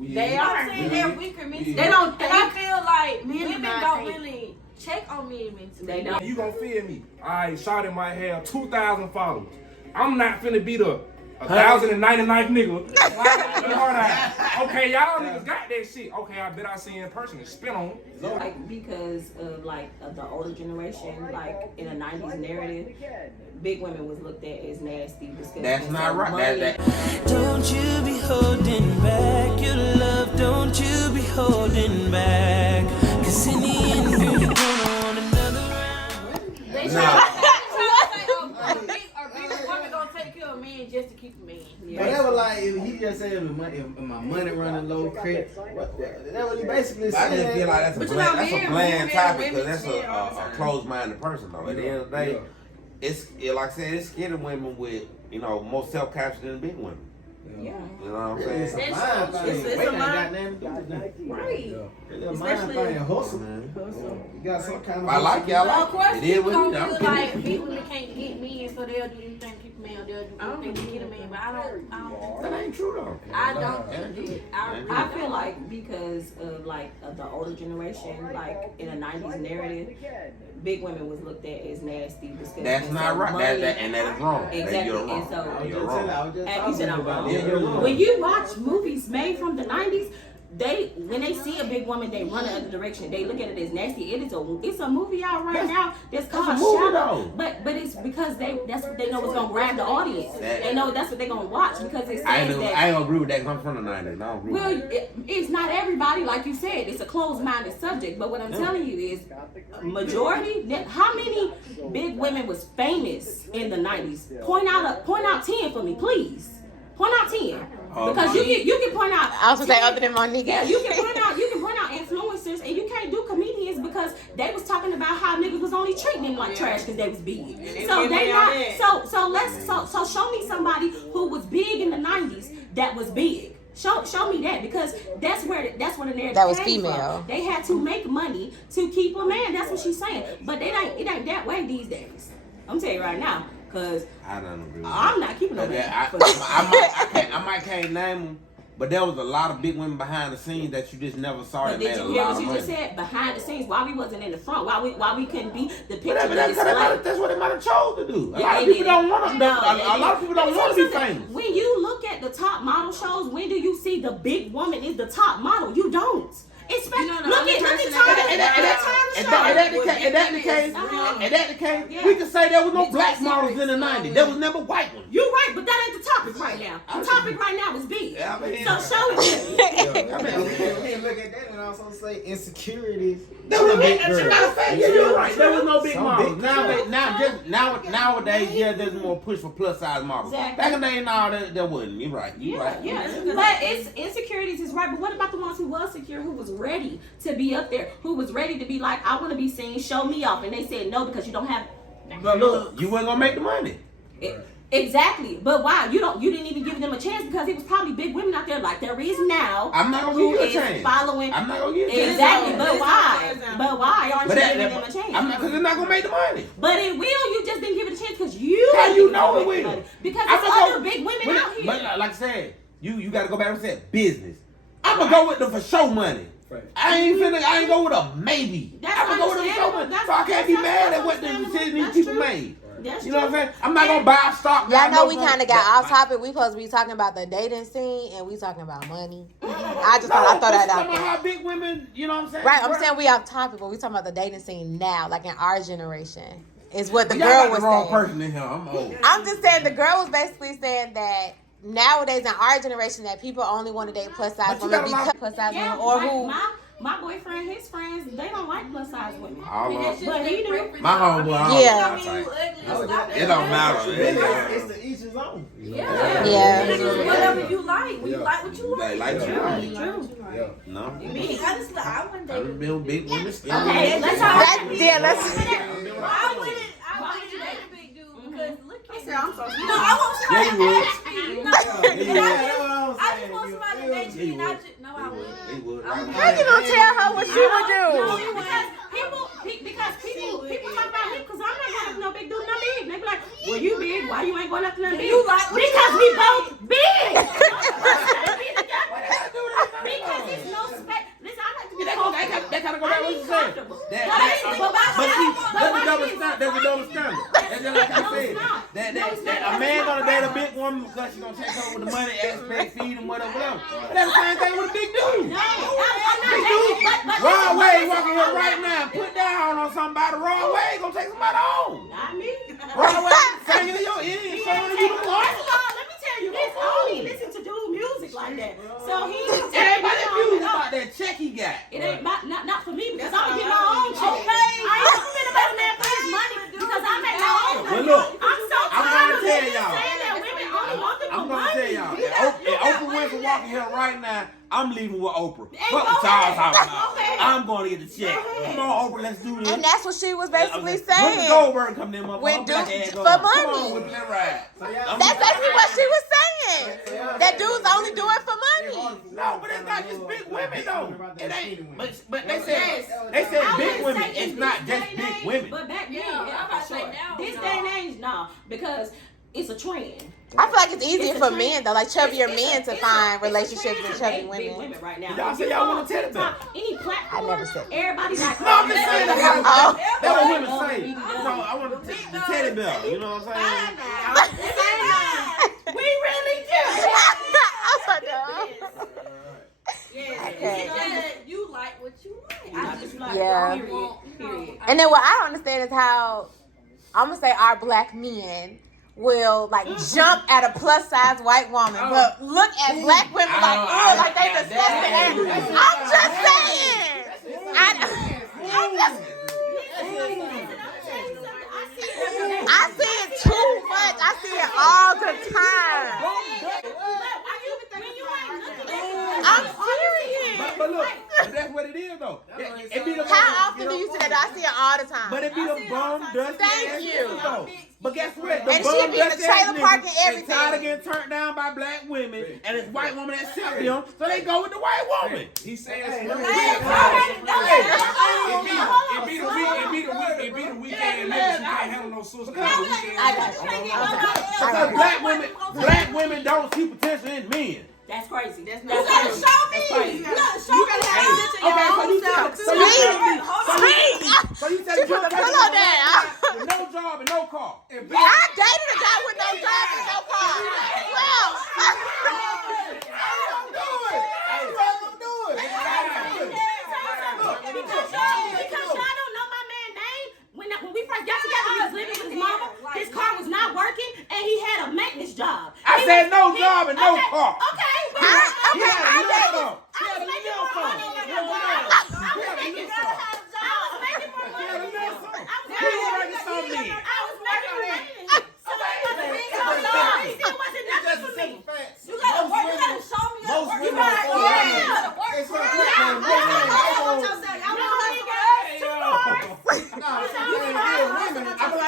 They are. I'm saying they're weaker mentally. They don't think. And I feel like Men women don't really check on men mentally. They don't. You gonna feel me? Alright, Shawty might have 2,000 followers. I'm not finna be the 1,099th nigga. Okay, y'all niggas got that shit. Okay, I bet I see in person and spin on it. Like because of the older generation, like in a 90s narrative, big women was looked at as nasty. That's not right. Don't you be holding back your love, don't you be holding back. Cause in the end, girl, you're gonna want another round. Just to keep a man. Yeah. But that was like, if he just said, if my money running low, credit, that was he basically saying. I just feel like that's a bland topic because that's a closed-minded person, though. At the end of the day, it's like I said, it's skinny women with, more self-capture than big women. Yeah. You know what I'm saying? It's a mind. Right. It's a mind thing. Hustle. You got some kind of. I like y'all. Well, of course, it is people what don't feel like big women can't get men, so they'll do anything to keep a man, they'll do anything to get a man, but I don't. That ain't true though. I don't do it. I feel like because of the older generation, like in a 90s narrative, big women was looked at as nasty. That's not right. And that is wrong. Exactly. You're wrong. And so you're wrong. you said I'm wrong. Yeah, you're wrong. When you watch movies made from the 90s, when they see a big woman, they run in the other direction. They look at it as nasty. It's a movie out right now that's called Shadow. But it's because that's what they know is gonna grab the audience. They know that's what they're gonna watch because it says I ain't gonna agree with that because I'm from the 90s. I don't agree with that. It's not everybody, like you said. It's a closed-minded subject. But what I'm telling you is, majority. How many big women was famous in the 90s? Point out 10 for me, please. Point out 10. Because you can point out. I was gonna say other than Monique. Yeah, you can point out influencers, and you can't do comedians because they was talking about how niggas was only treating them like trash because they was big. So they not. So show me somebody who was big in the 90s that was big. Show me that because that's where the narrative that was came female. From. They had to make money to keep a man. That's what she's saying. But it ain't that way these days. I'm telling you right now. Cause I don't agree with I'm not keeping no man. I can't name them, but there was a lot of big women behind the scenes that you just never saw. But did you hear what you just said? Behind the scenes, why we wasn't in the front? Why we couldn't be the picture? That's what they might have chose to do. A lot of people don't want to. A lot of people don't want to be famous. When you look at the top model shows, when do you see the big woman is the top model? You don't. Especially, look at the case, we can say there was no black models in the 90s. There was never white ones. You're right, but that ain't the topic right now. The topic right now is big. So show it. Look at that and also say insecurities. You're right. There was no big models. Nowadays, there's more push for plus size models. Back in the day, there wasn't. You're right. Yeah. But it's insecurities is right. But what about the ones who was secure, who was ready to be up there, who was ready to be like, I want to be seen, show me off, and they said no because you don't have. But look, you weren't gonna make the money. Exactly, but why you didn't even give them a chance because it was probably big women out there like there is now. I'm not gonna give you a chance. Following. I'm not gonna give you a chance. Exactly, but why? But why aren't you giving them a chance? I'm not because they're not gonna make the money. But it will. You just didn't give it a chance because you. How you know it will? Because there's other big women out here. But like I said, you got to go back and say business. I'm gonna go with the for show money. I ain't go with a maybe. I'm gonna go with the for show money. So I can't be mad at what the decision these people made. You know what I'm saying? I'm not gonna buy stock. Y'all know we kind of got off topic. We supposed to be talking about the dating scene and we talking about money. I throw that out there. How big women, you know what I'm saying? Right, I'm saying we off topic, but we talking about the dating scene now, like in our generation. Is what the girl was saying. Wrong person in here. I'm old. I'm just saying the girl was basically saying that nowadays in our generation that people only want to date plus size women because plus size women or who. My boyfriend, his friends, they don't like plus size women. But he do. My homeboy, yeah. It don't matter. It's to each his own. Yeah. Whatever you like. When you like what you like. Like you. True. No. Me, honestly, I wouldn't date I've been big women. Okay, let's I wouldn't date a big dude because look at me. I'm sorry. No, I want somebody to date me. I just want somebody to date me. No, I wouldn't. How you gonna tell her what she would do? Because people talk about me because I'm not going after no big dude, no big. They be like, well, you big. Why you ain't going after no big? Because we both big. Because it's no space. Listen, I like to be That kind of go back what you said. But see, that's a double standard. That's a double standard. That's just like I said. That a man gonna date a big woman because she gonna take over the money, aspect, feed him, whatever. That's the same thing with a big dude. No, I'm not dating. Ron Wade walking here right now, put down on somebody. Ron Wade gonna take somebody home. Not me. Ron Wade singing in your ear, showing you the water. Let me tell you this. I only listen to dude music like that. So he It ain't about that music, about that check he got. It ain't not for me because I'm gonna get my own check. I ain't gonna spend about a man for his money because I make my own money. Well, look, I'm so I'm tired gonna of tell saying y'all. that women only want them for I'm gonna money. tell y'all. If Oprah Winfrey walking here right now, I'm leaving with Oprah. Hey, Fuck go with Charles ahead. House. Okay. I'm going to get the check. Come on, Oprah, let's do this. And that's what she was basically When saying. Goldberg come in, When black dudes ass for Goldberg. money. Come on, with that ride. That's basically what she was saying. That dudes only do it for money. No, but it's not just big women though. It ain't. But they said big women. It's not just big women. But back then, I'm about to say sure. now, This day and age, no, because it's a trend. I feel like it's easier It's a for trend. men though, like chubbier It's men to it's find it's a relationships trend with to chubby date big women. right now. Y'all If say you y'all go wanna on tell it TikTok, though. I any platform, never said that. everybody like. No, I'm just saying that. Oh. That's what women say. No, I want the teddy bear. You know what I'm saying? We really do. You like what you like. I just like Yeah. period. And then what I don't understand is how I'm gonna say our black men will like jump at a plus size white woman, but look at black women like they disgusting. I'm just saying. I see it too much. I see it all the time. I'm serious. But look, that's what it is though. It be the How often do you see that? I see it all the time. But it be the bum dusty Thank ass you. niggas, though. But guess what? The And bum she be in the dusty trailer ass park and niggas everything. is tired of getting turned down by black women, and it's white women that accept them, so they go with the white woman. He says Hey, it be the weekend niggas who can't handle no sister. Because black women don't see potential in men. That's crazy. You gotta show me. You gotta have attention to your own self. So you She said put the pillow down. with no job and no car. I dated a guy with no job and no car. Well, Because y'all don't know my man's name. When we first got together, he was living with his mama. His car was not working, and he had a maintenance job. I said no job and no car. Okay. He had a little phone. He had a little phone.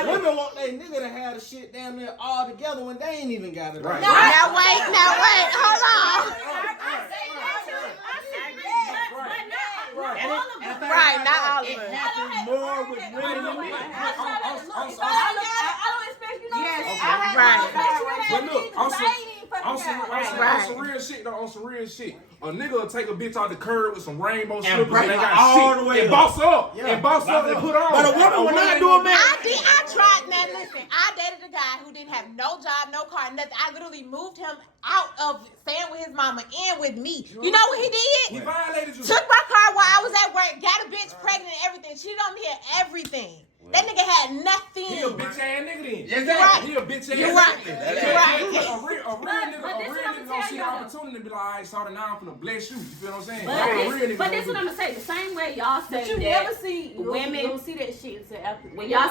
Women want their nigga to have the shit damn near all together when they ain't even got it. Right. now wait, hold on. Right, not all of It us. happens more with women than men. But look, on some real shit though, on some real shit. A nigga will take a bitch out the curb with some rainbow slippers break and they her got all shit. the way And up. boss up. And boss up and put on. But a woman will not do a man. I tried, man, listen, I dated a guy who didn't have no job, no car, nothing. I literally moved him out of staying with his mama and with me. You know what he He did? violated you. Took my car while I was at work, got a bitch pregnant and everything. Cheated on me and everything. That nigga had nothing. He a bitch ass nigga then. Exactly. He a bitch ass You're right. nigga. You're right. A real nigga gonna see the opportunity and be like, alright, sorry, now I'm finna bless you. You feel what I'm saying? But this is what I'm gonna say. The same way y'all say You that never see women. You don't see that shit until after. When y'all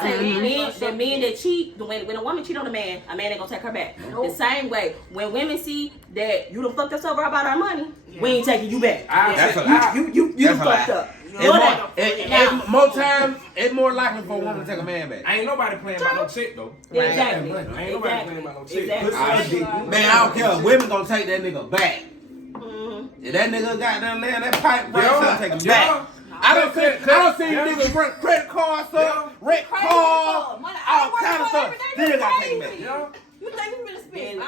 say men that cheat, when a woman cheat on a man ain't gonna take her back. The same way, when women see that you done fucked us over about our money, we ain't taking you back. That's a lie. You fucked up. More times, it's more likely for a woman to take a man back. Ain't nobody playing by no check though. Exactly. Ain't nobody playing by no check. Exactly. Man, I don't care. Women gonna take that nigga back. If that nigga got down there, that pipe right, she'll take him back. I don't see niggas rent credit cards up, rent cars, all kind of stuff. Then gotta take him back. Yeah. You think you finna spend?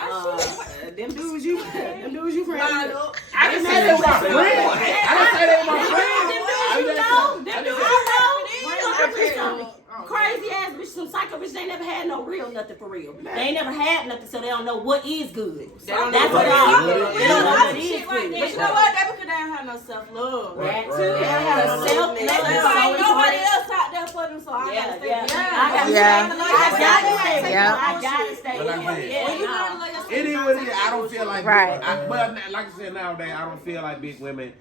Them dudes you friends with. I didn't say that was my friend. a bitch, they never had no real nothing for real. They ain't never had nothing, so they don't know what is good. They don't That's know what what they is They don't know what is shit right good. there. But you know what? That's because they don't have no self-love. That too. Right. They don't have no self. Ain't nobody else out there for them, so I gotta stay. I gotta stay. But like I said, it is what it is. I don't feel like Right. But like I said, nowadays I don't feel like big women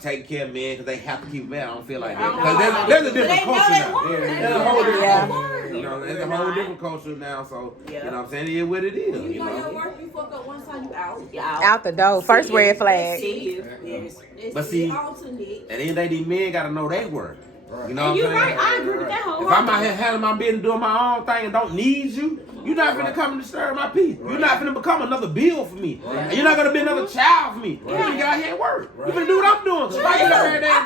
take care of men because they have to keep men. I don't feel like that because there's a different culture now. There's a whole different, you know, there's a whole different culture now. So you know what I'm saying, it is what it is. You know your work, you fuck up one time, you out. Out the door. First red flag. But see, at the end of the day, these men gotta know they work. You know what I'm You're saying? right. I agree with that whole. If I'm out here handling my business, doing my own thing, and don't need you, you're not finna come and disturb my peace. You're not finna become another bill for me. And you're not gonna be another child for me. You're finna get out here and work. You're finna do what I'm doing. So why you out here damn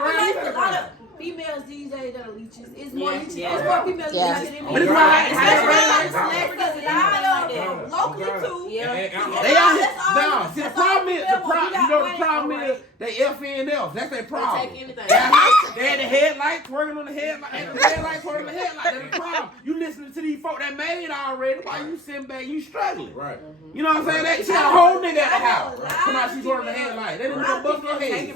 grind? Females these days that are leeches. It's more leeches. It's more females leeches than But it's why locally too. they out here. Now, see the problem is the problem is they FNF. That's their problem. They had the headlight twerking on the headlight. The headlight twerking on the headlight. That's the problem. You listening to these folk that made it already while you sitting back, you struggling. Right. You know what I'm saying? She got a whole nigga at the house. Come out, she twerking on the headlight. They didn't know bust her head.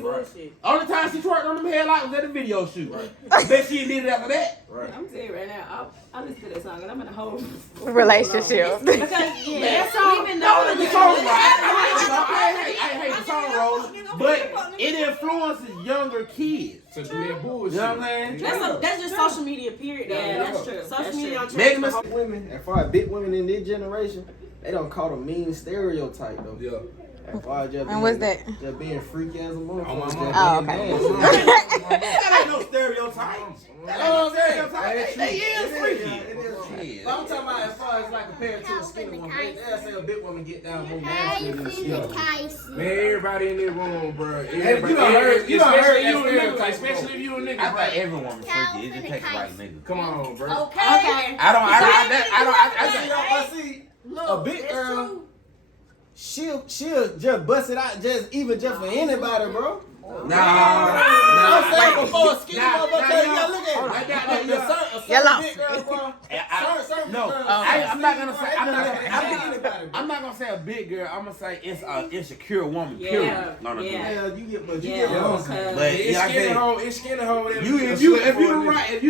Only time she twerked on them headlights was at the video shoot. I bet she did it after that. I'm telling you right now, I listen to that song and I'm in a whole Relationship. because that song, even No, the song right. I hate the song roll, but it influences younger kids. To do that bullshit. You know what I'm saying? That's just social media, period. Yeah, that's true. Social media on Megan trash. Thee- Women, as far as big women in this generation, they don't call them mean stereotype though. Yeah. As far as just And what's that? Just being freaky as a motherfucker. Oh, okay. That ain't no stereotypes. That ain't no stereotypes. They is freaky. I'm talking about as far as like compared to a skinny woman. They'll say a big woman get down more masculine than a skinny woman. Man, everybody in this room, bro. You done heard Especially if you a nigga, I bro. think every woman's freaky. It just takes the right nigga. Come on, bro. Okay. I see a big girl. She'll just bust it out just for anybody, bro. I'm saying before a skinny motherfucker, you gotta look at it. No, I'm not gonna say. I'm not gonna say a big girl. I'm gonna say it's an insecure woman. Period. Yeah. No. Yeah, you get But It's yeah, I skinny said, hoe. It's skinny hoe. if you the right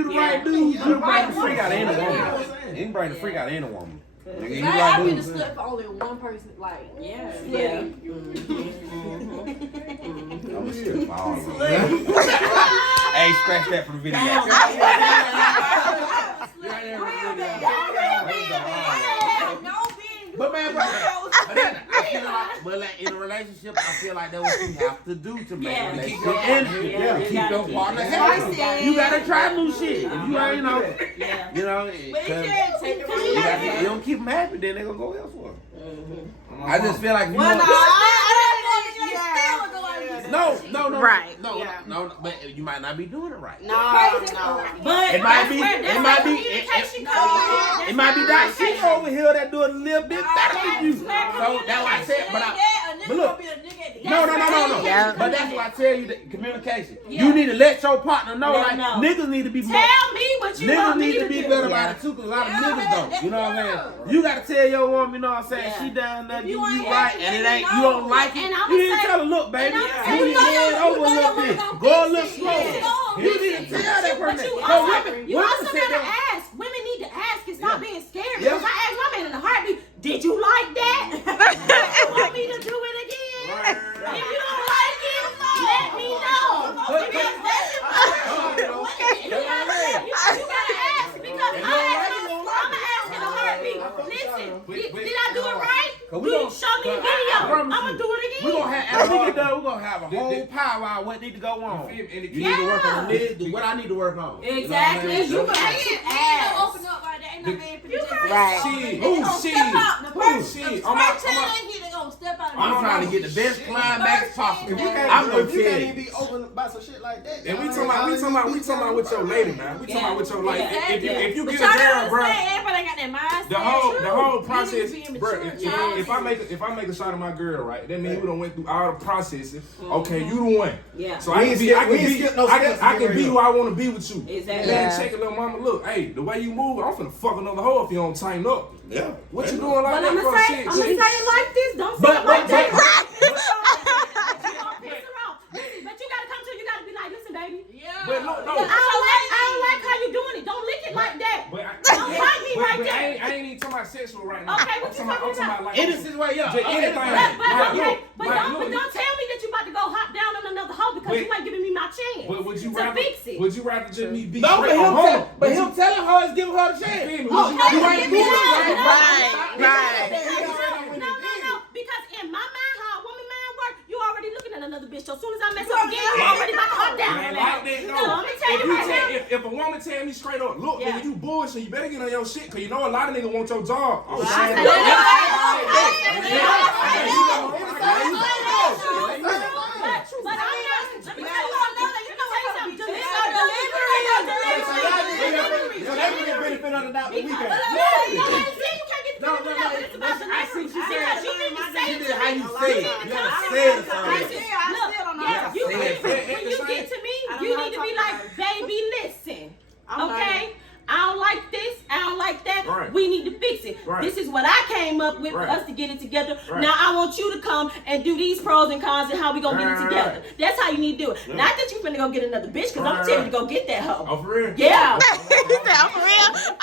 dude, you can bring the freak out of any woman. You can bring the freak out of any woman. You I've been right to dude. slut for only one person, like yeah. I'm still following. Hey, scratch that from the video. But man, but like in a relationship, I feel like that's what you have to do to make a relationship and keep your partner happy. You gotta try new shit. If you ain't know, you don't keep them happy, then they gonna go elsewhere. I just feel like you No, but you might not be doing it right. But It might be that shit over here that do a little bit better than you. So that's why I said, but look. No. Yeah. But that's why I tell you that communication. You need to let your partner know, niggas need to be more. tell me what you Niggas want need me to be better about it too, cause a lot of niggas don't. You know what I'm saying? You gotta tell your woman, you know what I'm saying? She down there, you right, and it ain't, you don't like it. You need to tell her, look, baby, you need to head over a little bit. Go a little slower. You need to tell that person. You also gotta ask. Women need to ask and stop being scared. Because I asked my man in a heartbeat, did you like that? You want me to do it again? If you don't like it, let me know. Because that's you gotta ask because I'm gonna ask in a heartbeat. Listen, did I do it right? Show me a video. I'm gonna do it again. We're gonna have, after we get done, we're gonna have a whole powwow what need to go on. You need to work on this, do what I need to work on. Exactly. You can ask. Open up like that. Ain't no man finna just Right. I'm trying to get the best climax possible. If you can't even be open about some shit like that. And we talking about with your lady, man. We talking about with your lady. If you get a girl, bro, the whole process, bro. If I make a shot of my girl, right, that means we done went through all all the processing. Okay, you the one. Yeah. So I can be who I want to be with you. Exactly. Then check it, little mama. Look, hey, the way you move, I'm finna fuck another hoe if you don't tighten up. Yeah. What you doing like But that? I'm gonna say it like this. Don't say But- it like but- that. but- Listen, but you gotta come to. You gotta be like, listen, baby. But no. I don't like how you doing it. Don't lick it like that. Don't bite me like that. I ain't even talking about sexual right now. Okay, what you talking about? Like, Innocent way, yeah. Just anything. But don't tell me that you about to go hop down on another hoe because you ain't giving me my chance. But would you to rather? fix it. Would you rather just me be No, straight or home? but him telling her is giving her the chance. You You ain't moving right. Right. No. Because in my mind, how a woman mind work, you already looking at another bitch. So as soon as I mess up again, you already about to hop down on that. So I'm gonna tell you right now. If a woman tell me straight up, look, nigga, you bullshit, you better get on your shit, cause you know a lot of niggas want your job. Oh, shit. But I'm not. Let me tell you something. You know something. Delivery. benefit of the doubt, but we can't. It's about delivery. Because you need to say it to How me. you say it? You gotta say it or something. When you get to me, you need to be like, baby, listen. Okay? I don't like this. I don't like that. Right. We need to fix it. Right. This is what I came up with for us to get it together. Now I want you to come and do these pros and cons and how we gonna get it together. That's how you need to do it. Not that you finna go get another bitch, because I'm telling you to go get that hoe. Oh, for real? Yeah. He said, "I'm for real."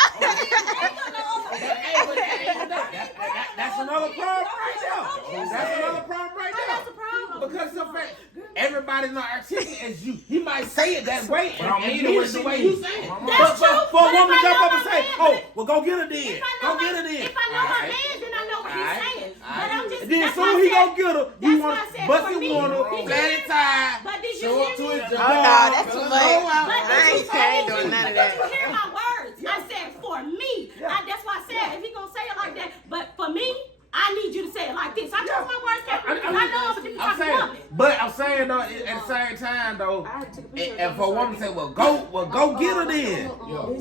That's another problem right there. That's another problem right there. That's a problem. Because of the fact everybody's not articulate as you. He might say it that way, But I mean and it it's the way you say it. That's true. For a But woman if to I jump know up and my say, man, "Oh, well, go get her then. If I Go know get my- her then." If I know her man, then I know what he's saying. But I'm just. And then that's soon why I he said- go get her. You that's want why I said bust for it me. on her, Did you flat hear it tied. But did you Show up to hear his me? job. Oh no, that's too much. But I ain't doing none of that. Did you hear my words? I said for me. That's why I said if he gonna say it like that. But for me, I need you to say it like this. I chose my words carefully because I know I'm a different I'm type of saying, woman. but I'm saying though, at the same time though, and for a woman to say, well, go get her then,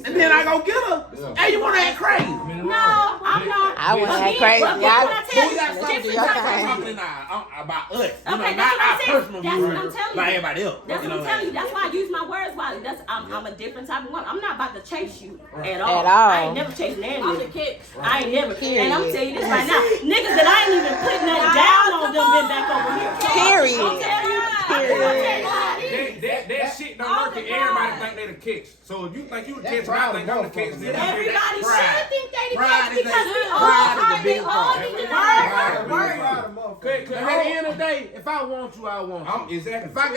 and then I go get her, hey, you wanna act crazy? No, I'm not. I wouldn't act crazy. But what I tell you, We got something do your thing. talking about us, you know, Okay, not that's what our I'm saying. personal That's view, what I'm telling you. like everybody else. That's you what know I'm telling you. what That's why I use my words wisely. I'm a different type of woman. I'm not about to chase you at all. At all. I ain't never chasing that I'm the nigga. kid. I ain't never. Period. And I'm gonna tell you this right now. Niggas that I ain't even putting that down on them been back over here. Period. I'm telling you. That shit don't work and everybody think they the catch. So if you think you the catch, I think I'm the catch. Then Everybody Pride. should think they the Pride catch is because a- we all pride is a are. big We all part. need to Pride. learn. Cause at the end of the day, if I want you, I want you. Exactly. If I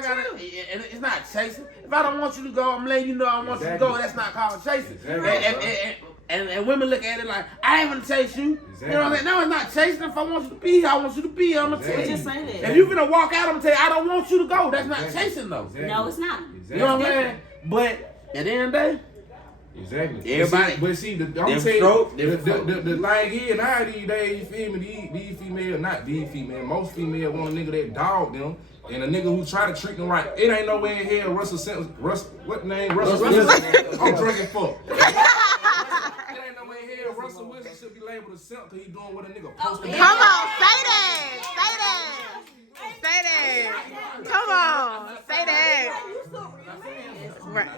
got it, and it's not chasing. If I don't want you to go, I'm letting you know I want you to go. That's not called chasing. And women look at it like, I ain't gonna chase you. You know what I'm saying? No, it's not chasing. If I want you to be here, I want you to be here. I'm gonna tell you. Just saying that. If you finna walk out, I'm gonna tell you, I don't want you to go. That's not chasing though. No, it's not. You know what I'm saying? But at the end of the day, Exactly. Everybody- But see, I'm them saying stroke, the them stroke. thing is now these days, you feel me? These females, not these females, most females want a nigga that dog them. And a nigga who try to treat them right. It ain't nowhere in here Russell Simmons. What name? Russell Wilson. I'm drinking fuck. It ain't nowhere in here Russell Wilson should be labeled a simp because he doing what a nigga supposed to do. Come on, say that. Say that. Say that. Come on, say that. Right.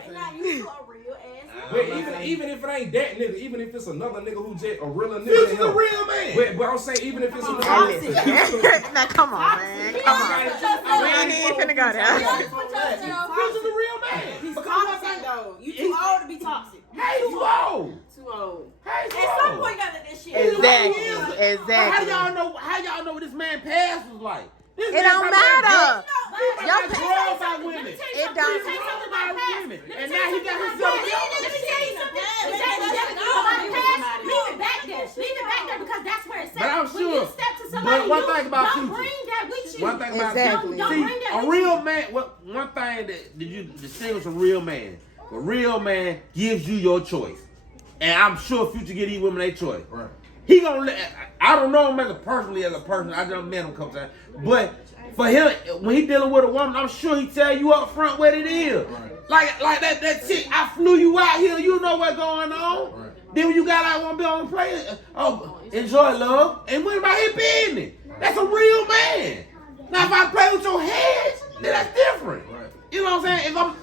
But even if it ain't that nigga, even if it's another nigga who just a realer nigga. Future's a real man. But I'm saying even if it's another Now come on, man. Come on. We ain't even finna go there. Future's a real man. He's toxic though. You too old to be toxic. Hey, you old. Too old. Hey, you At some old. point, you gotta let that shit. Exactly. How Exactly. y'all know what this man past was like? This It man don't probably got matter. drugged- Y'all got drugged by women. It don't. Women. And now he got himself. Let me tell you something. Leave it back there. Leave it back there because that's where it's at. But I'm When you sure. step to somebody, But one thing about don't Future. bring that with you. One thing about Exactly. Don't see, bring that a with real you. man. One thing that you distinguish a real man. A real man gives you your choice, and I'm sure Future give these women their choice. Right. He gonna let. I don't know him as a person. I just met him a couple times, but for him, when he dealing with a woman, I'm sure he tell you up front what it is. Right. Like that chick, I flew you out here. You know what's going on. Right. Then when you got out, want to be on the plane. Oh, enjoy love, and what about his business? That's a real man. Now if I play with your head, then that's different. Right. You know what I'm saying? If I'm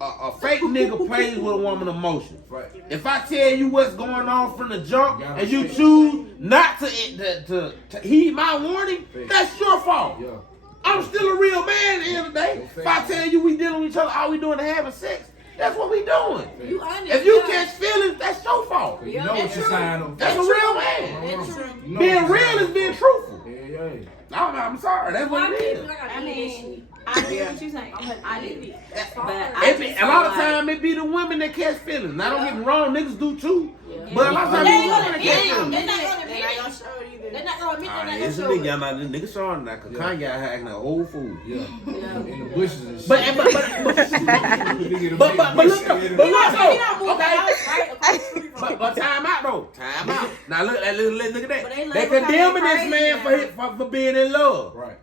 a fake nigga plays with a woman's emotions. Right. If I tell you what's going on from the jump and you choose not to heed my warning, that's your fault. Yeah. I'm still a real man at the end of the day. If I tell you we dealing with each other, all we doing is having sex, that's what we doing. You honest. If you catch feelings, that's your fault. You know what you sign on. That's a real man. Being real is being truthful. Yeah. I'm sorry. That's what it is. I mean, I get what you're saying. I do. But A lot of time it be the women that catch feelings. Now don't get me wrong, niggas do too. But a lot of times it's the women that catch feelings. They're not gonna admit it. They're not gonna admit it. It's a nigga, man. This nigga showing that because Kanye acting a whole fool. Yeah. In the bushes and shit. But look though. Okay. But time out though. Time out. Now look at that. They condemning this man for being in love. Right.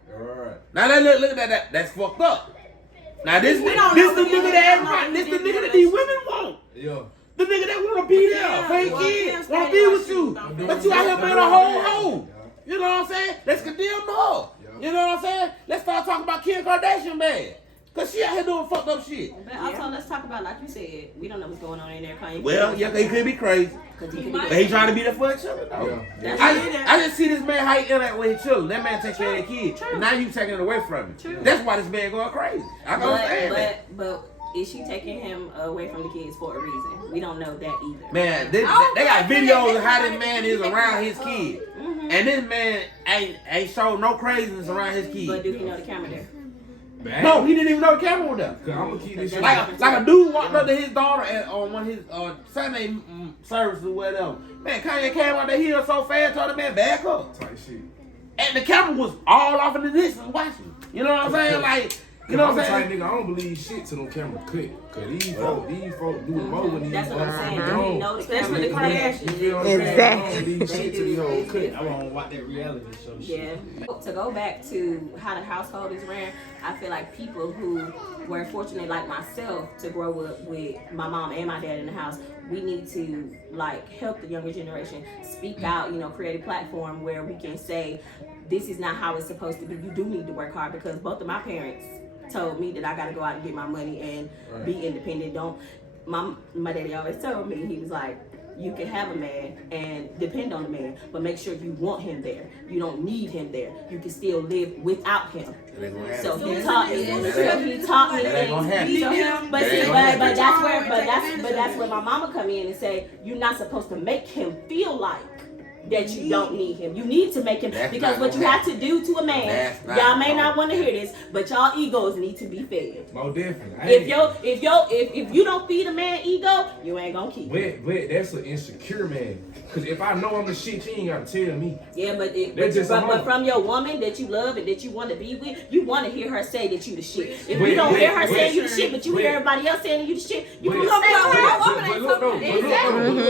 Now look at that. That's fucked up. Now this the nigga that everybody. This the nigga that these women want. Yeah. The nigga that wanna be there for his kids, wanna be with you, but you out here being a whole hoe. You know what I'm saying? Let's condemn her. You know what I'm saying? Let's start talking about Kim Kardashian, man. Cause she out here doing fucked up shit. But also, let's talk about, like you said, we don't know what's going on in there. Kanye. Well, yeah, he could be crazy. But he trying to be there for his children, though. Yeah. I just see this man how he interact with his children. That man take care of their kids. Now you taking it away from him. True. That's why this man going crazy. I can understand that. But is she taking him away from the kids for a reason? We don't know that either. Man, they got videos of how this man is around his kids. And this man ain't showed no craziness around his kids. But do he know the camera there? No, he didn't even know the camera was there. I'm gonna keep this shit Like a dude walked up to his daughter on one of his Sunday services or whatever. Man, Kanye came out the hill so fast, told the man back up. type shit. And the camera was all off in the distance watching. You know what I'm saying? Like, you know what I'm saying? Nigga, I don't believe shit till no camera cut. Cause these folks do it more when these That's what I'm saying. don't. He know the camera. The Kardashians. You feel what I'm saying? I don't believe shit till these hoes cut. I want to watch that reality show. Yeah. To go back to how the household is ran, I feel like people who were fortunate like myself to grow up with my mom and my dad in the house, we need to like help the younger generation speak out, create a platform where we can say, this is not how it's supposed to be. You do need to work hard, because both of my parents told me that I got to go out and get my money and be independent. My daddy always told me, he was like, you can have a man and depend on the man, but make sure you want him there. You don't need him there. You can still live without him. So he taught me. But that's where my mama come in and say, you're not supposed to make him feel like that you don't need him. You need to make him, because what you have to do to a man, y'all may not want to hear this, but y'all egos need to be fed. More different. If you don't feed a man ego, you ain't gonna keep him. But that's an insecure man. Cause if I know I'm the shit, she ain't gotta tell me. Yeah, but from your woman that you love and that you want to be with, you want to hear her say that you the shit. If you don't hear her saying you the shit, but you hear everybody else saying you the shit, you gonna say But look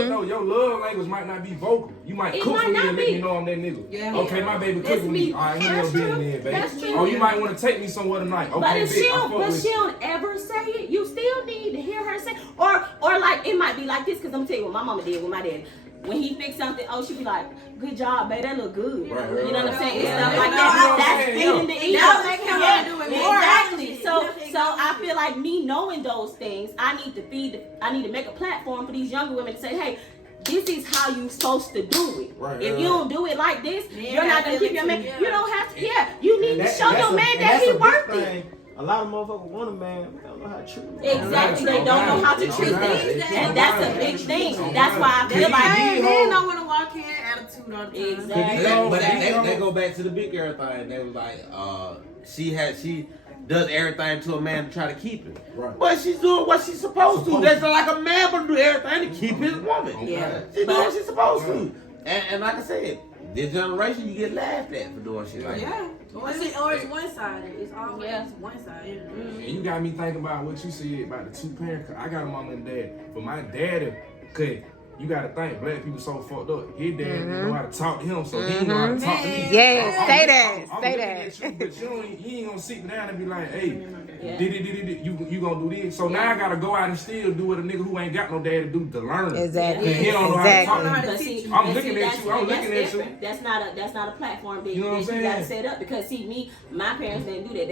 though, your love language might not be vocal. You might cook for me and let me know I'm that nigga. Yeah. Okay, my baby cook for me. All right, he never been in there, baby. Oh, you might want to take me somewhere tonight. Okay, but if she don't ever say it, you still need to hear her say, or like it might be like this, because I'm gonna tell you what my mama did with my dad. When he fixed something, she be like, good job, babe, that look good. Right. You know what I'm saying? It's stuff like that. That's feeding the ego. Now they can do it more. Exactly. So I feel like me knowing those things, I need to make a platform for these younger women to say, hey, this is how you supposed to do it. Right, if you don't do it like this, you're not gonna keep your man. You don't have to. Yeah, you need to show your man that he worth it. A lot of motherfuckers want a man, but they don't know how to treat him. Exactly, they don't know how to treat things, and that's a big thing. That's why I feel like they don't want to walk in attitude all the time. Exactly. But they go back to the big girl thing. They was like, she does everything to a man to try to keep him. Right. But she's doing what she's supposed to. That's like a man but do everything to keep his woman. Yeah. She's doing what she's supposed to. And like I said, this generation, you get laughed at for doing shit like that. Or it's one-sided. It's always one-sided. And you got me thinking about what you said about the two parents. I got a mom and dad, but my daddy, you gotta think, black people so fucked up. His dad didn't know how to talk to him, so he didn't know how to talk to me. Yeah, say that. I'm Say looking that. at you, but you ain't gonna sit down and be like, hey, you gonna do this. So now I gotta go out and still do what a nigga who ain't got no dad to do to learn. Exactly. He don't know how to talk to me. But see, I'm looking at you. I'm looking at you. That's not a platform that You know what I'm you saying? gotta set up because see my parents didn't do that.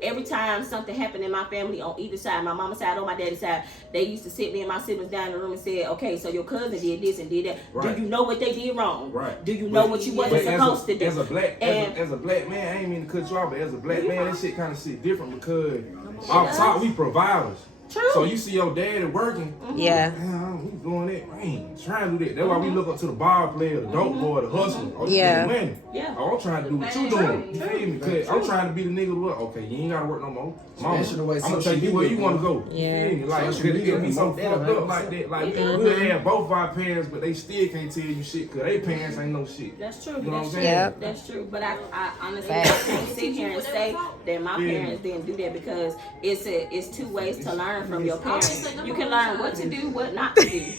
Every time something happened in my family on either side, my mama's side or my daddy's side, they used to sit me and my siblings down in the room and say, okay, so your cousin did this and did that. Right. Do you know what they did wrong? Right. Do you know what you wasn't supposed to do? As a black man, I ain't mean to cut you off, but as a black man, that shit kind of shit different because off top we providers. True. So you see your daddy working. Yeah. Damn, he's doing that. I ain't trying to do that. That's why we look up to the ball player, the dope boy, the hustler. Oh, you Yeah. getting money. Yeah. Oh, I'm trying to do what you doing. You feel me? Cause I'm trying to be the nigga who, okay, you ain't gotta work no more. Mama, Especially the way I'm gonna social take you where you media wanna go. Yeah. You feel me? Like, Social could media it be be so so fucked better, up like that? Like, we have both our parents, but they still can't tell you shit cause they parents ain't no shit. That's true. You know what I'm That's saying? true. Yep. That's true. But I honestly Facts. I can't sit here and say that my parents didn't do that because it's two ways to learn from your parents. You can learn what to do, what not to do.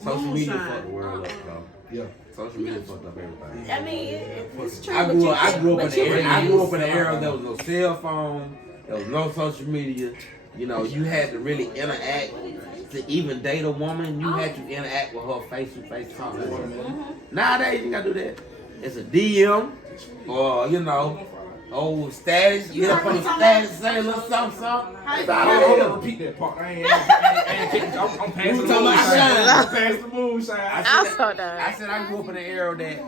Social media fucked the world up, though. Yeah. Social media fucked up everything. I mean, it's true. I grew up in an era that there was no cell phone, there was no social media. You know, you had to really interact to even date a woman. You had to interact with her face to face talking. Nowadays, you gotta do that. It's a DM or old status. Get up on the status, say a little something. It's all Hold right. on, repeat that part. I'm passing the moonshine. I'm passing the moonshine. I'm so done. I said I grew up in an era that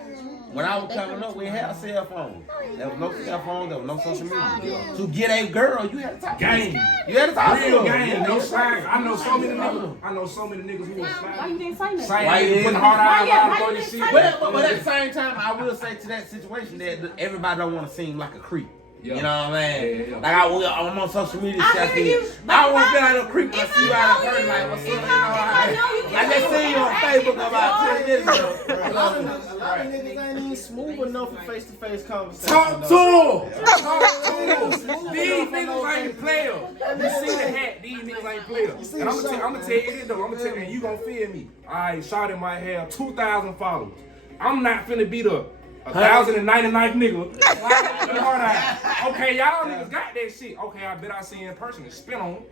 when I was coming up, we had a cell phone. There was no cell phone, there was no social media. To get a girl, you had to talk to her. Game. You had to talk to Real her. game. No slime. I know so many niggas who are Why you slime. didn't say that? Same putting hard eyes on why for you this didn't shit. say But at the same time, I will say to that situation that everybody don't want to seem like a creep. Yeah. You know what I mean? Yeah. Like I'm on social media. I hear you, but I don't want to feel if like a creep when I see you out in person. Like, what's up? I I just seen you on Facebook about 10 minutes ago. A lot of niggas ain't even smooth enough for face-to-face conversation. Talk to him. Talk to him. These niggas ain't players. You see the hat? These niggas ain't players. And I'm gonna tell you this though. I'm gonna tell you, and you gonna feel me. Alright, Shawty might have 2,000 followers. I'm not finna be the 1,099th nigga. Okay, y'all niggas got that shit. Okay, I bet I see you in person and spin on it.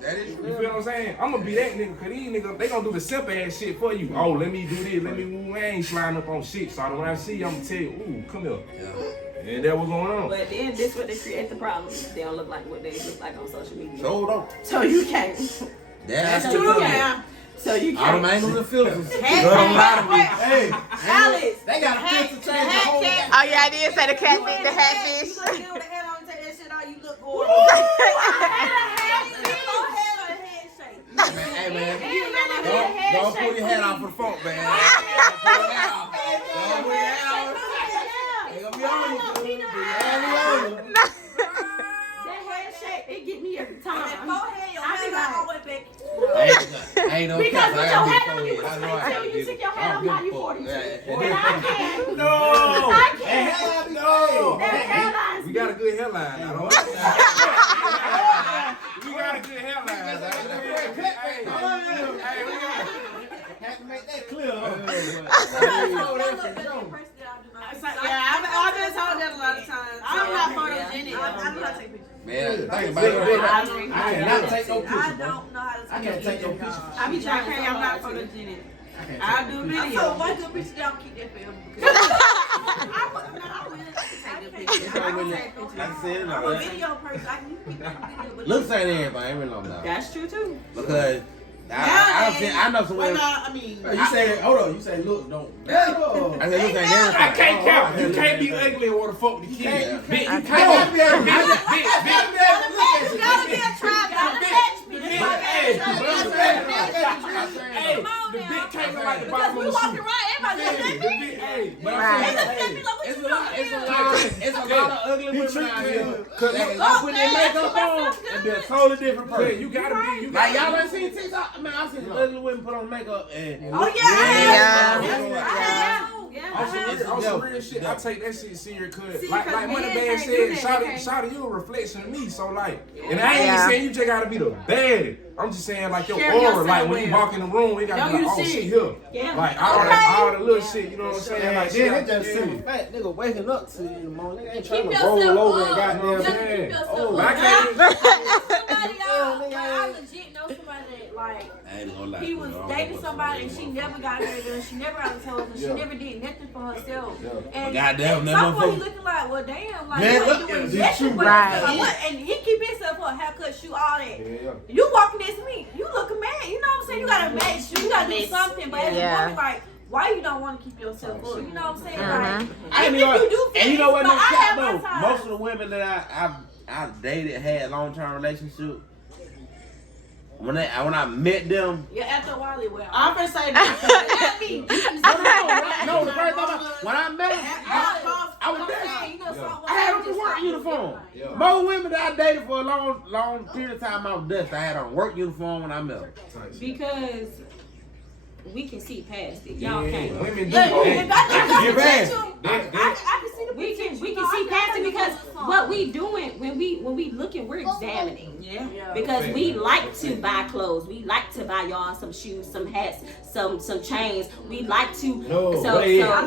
That is You feel what I'm saying? I'm gonna be that nigga, cause these niggas, they gonna do the simple ass shit for you. Oh, let me do this, let me move. I ain't sliding up on shit. So when I see you, I'm gonna tell you, ooh, come here. Yeah. And that's what's going on. But then this what they create the problem. They don't look like what they look like on social media. Hold on. So you can't. That's true. So you All them can't. angles and filters. Hey, Alex, They got a filter change the whole game. Oh yeah, I did say the catfish, the hatfish. You gonna get with the hat on and take that shit out, you look horrible. Hey man, don't pull your hat off for the phone, man. Don't pull your hat off. Don't pull your hat off. They gonna be on you. That head shape, it get me every time. Ain't no Because with your hat on, I you know I tell you took your hat off, now you 42. And I can't. No! I can't. No! That hairline. We got a good headline. I don't We got a good headline. Had to make that clear. I've been told that a lot of times. I'm not photogenic. I'm not taking pictures. Man, think about it. I cannot take no picture, I bro. don't know how to I can't take no picture. I be trying to say I'm not photogenic. I'll do video. So why do picture don't keep that film? I'm a video person. I can keep that video. Looks ain't everything. I really know that. That's true too. Because I know some women. You say, hold on, you say look, don't. I said looks ain't everything. I can't count. You can't be ugly or the fuck with the kid. Bitch, you I can't be able to You gotta be a tribe. Gotta match me. Hey, the bitch can't go like the bottom of the shoe. It's a lot of ugly women out here. Cause they put their makeup on and be a totally different person. You gotta be. Like y'all done seen TikTok? I mean, I seen ugly women put on makeup and. Oh yeah. On some real shit, I take that shit serious, cause See, like men Money can't Bag do said, that, Shawty, you a reflection of me. So like, and I ain't even saying you just gotta be the baddest. I'm just saying like your Carry aura, like yourself when you well. walk in the room, it gotta be like, oh shit here. Yeah. Like all the little shit, you know what I'm saying? Like Then it shit. just simple fact, nigga waking up to you in the morning. Nigga ain't trying Keep to roll yourself over and up. goddamn. Just Yeah. keep yourself Oh, up. I can't. Somebody else, I legit know somebody that like I ain't gonna lie. he was dating somebody and she never got married and she never got a husband. She Yeah. never did nothing for herself. Yeah. And Goddamn, at that some point motherfucker- he looking like, well damn, like Man, you look, ain't doing it's nothing true, for right. yourself. Like, what? And he keep himself up, haircut, shoe, all that. Yeah. You walking next to me, you looking mad. You know what I'm saying? You gotta match, you gotta do something. But as a Yeah. woman, like, why you don't want to keep yourself up? You know what I'm saying? Like, I even know, if you do and you know what? but No I cap have my though. time. Most of the women that I dated had long-term relationships. When I met them, Yeah, after a while it will. I'm gonna say no, the first time when I met them, I was there. I had on the work uniform. Yeah. Most women that I dated for a long period of time, I was dust. I had on work uniform when I met them. because we can see past it. Y'all can't. Women do. Yeah, Hey, if I Get back. can see the We picture. can see past it because what we doing when we looking, we're examining. Yeah. Because we like to buy clothes, we like to buy y'all some shoes, some hats, some chains. We like to. No, so wait. well,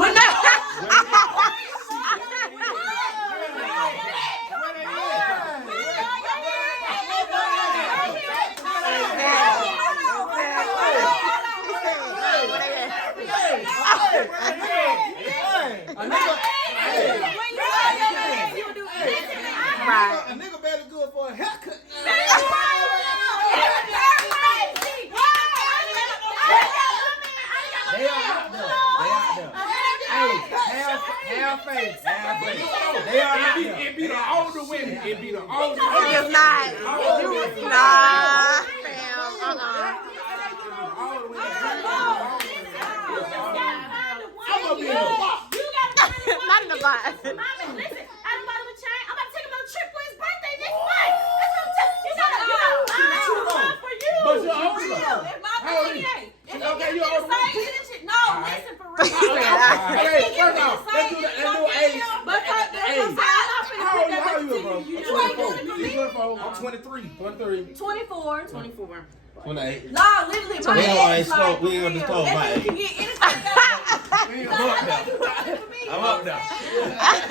A nigga better good for a haircut. They are out there. They out there. Hey, half face. They are out there. It be the older women. It be the older It women. is not. Nah, fam. I'm gonna be in the box. Not in the box. Listen, I done bought him a chain. I'm about to take him on a trip for his birthday next month. That's what I'm telling you. You gotta buy for you. But you're older. If my How old are you? Okay, you're older. No, listen for real. Okay, first off, let's do age. But Age. How old you, bro? You ain't doing it for me. 24. I'm 23. 24. 28. No, literally, my We ain't gonna ex, disclose- like, we ain't gonna for disclose real. my That age. nigga can get anything. I'm up there.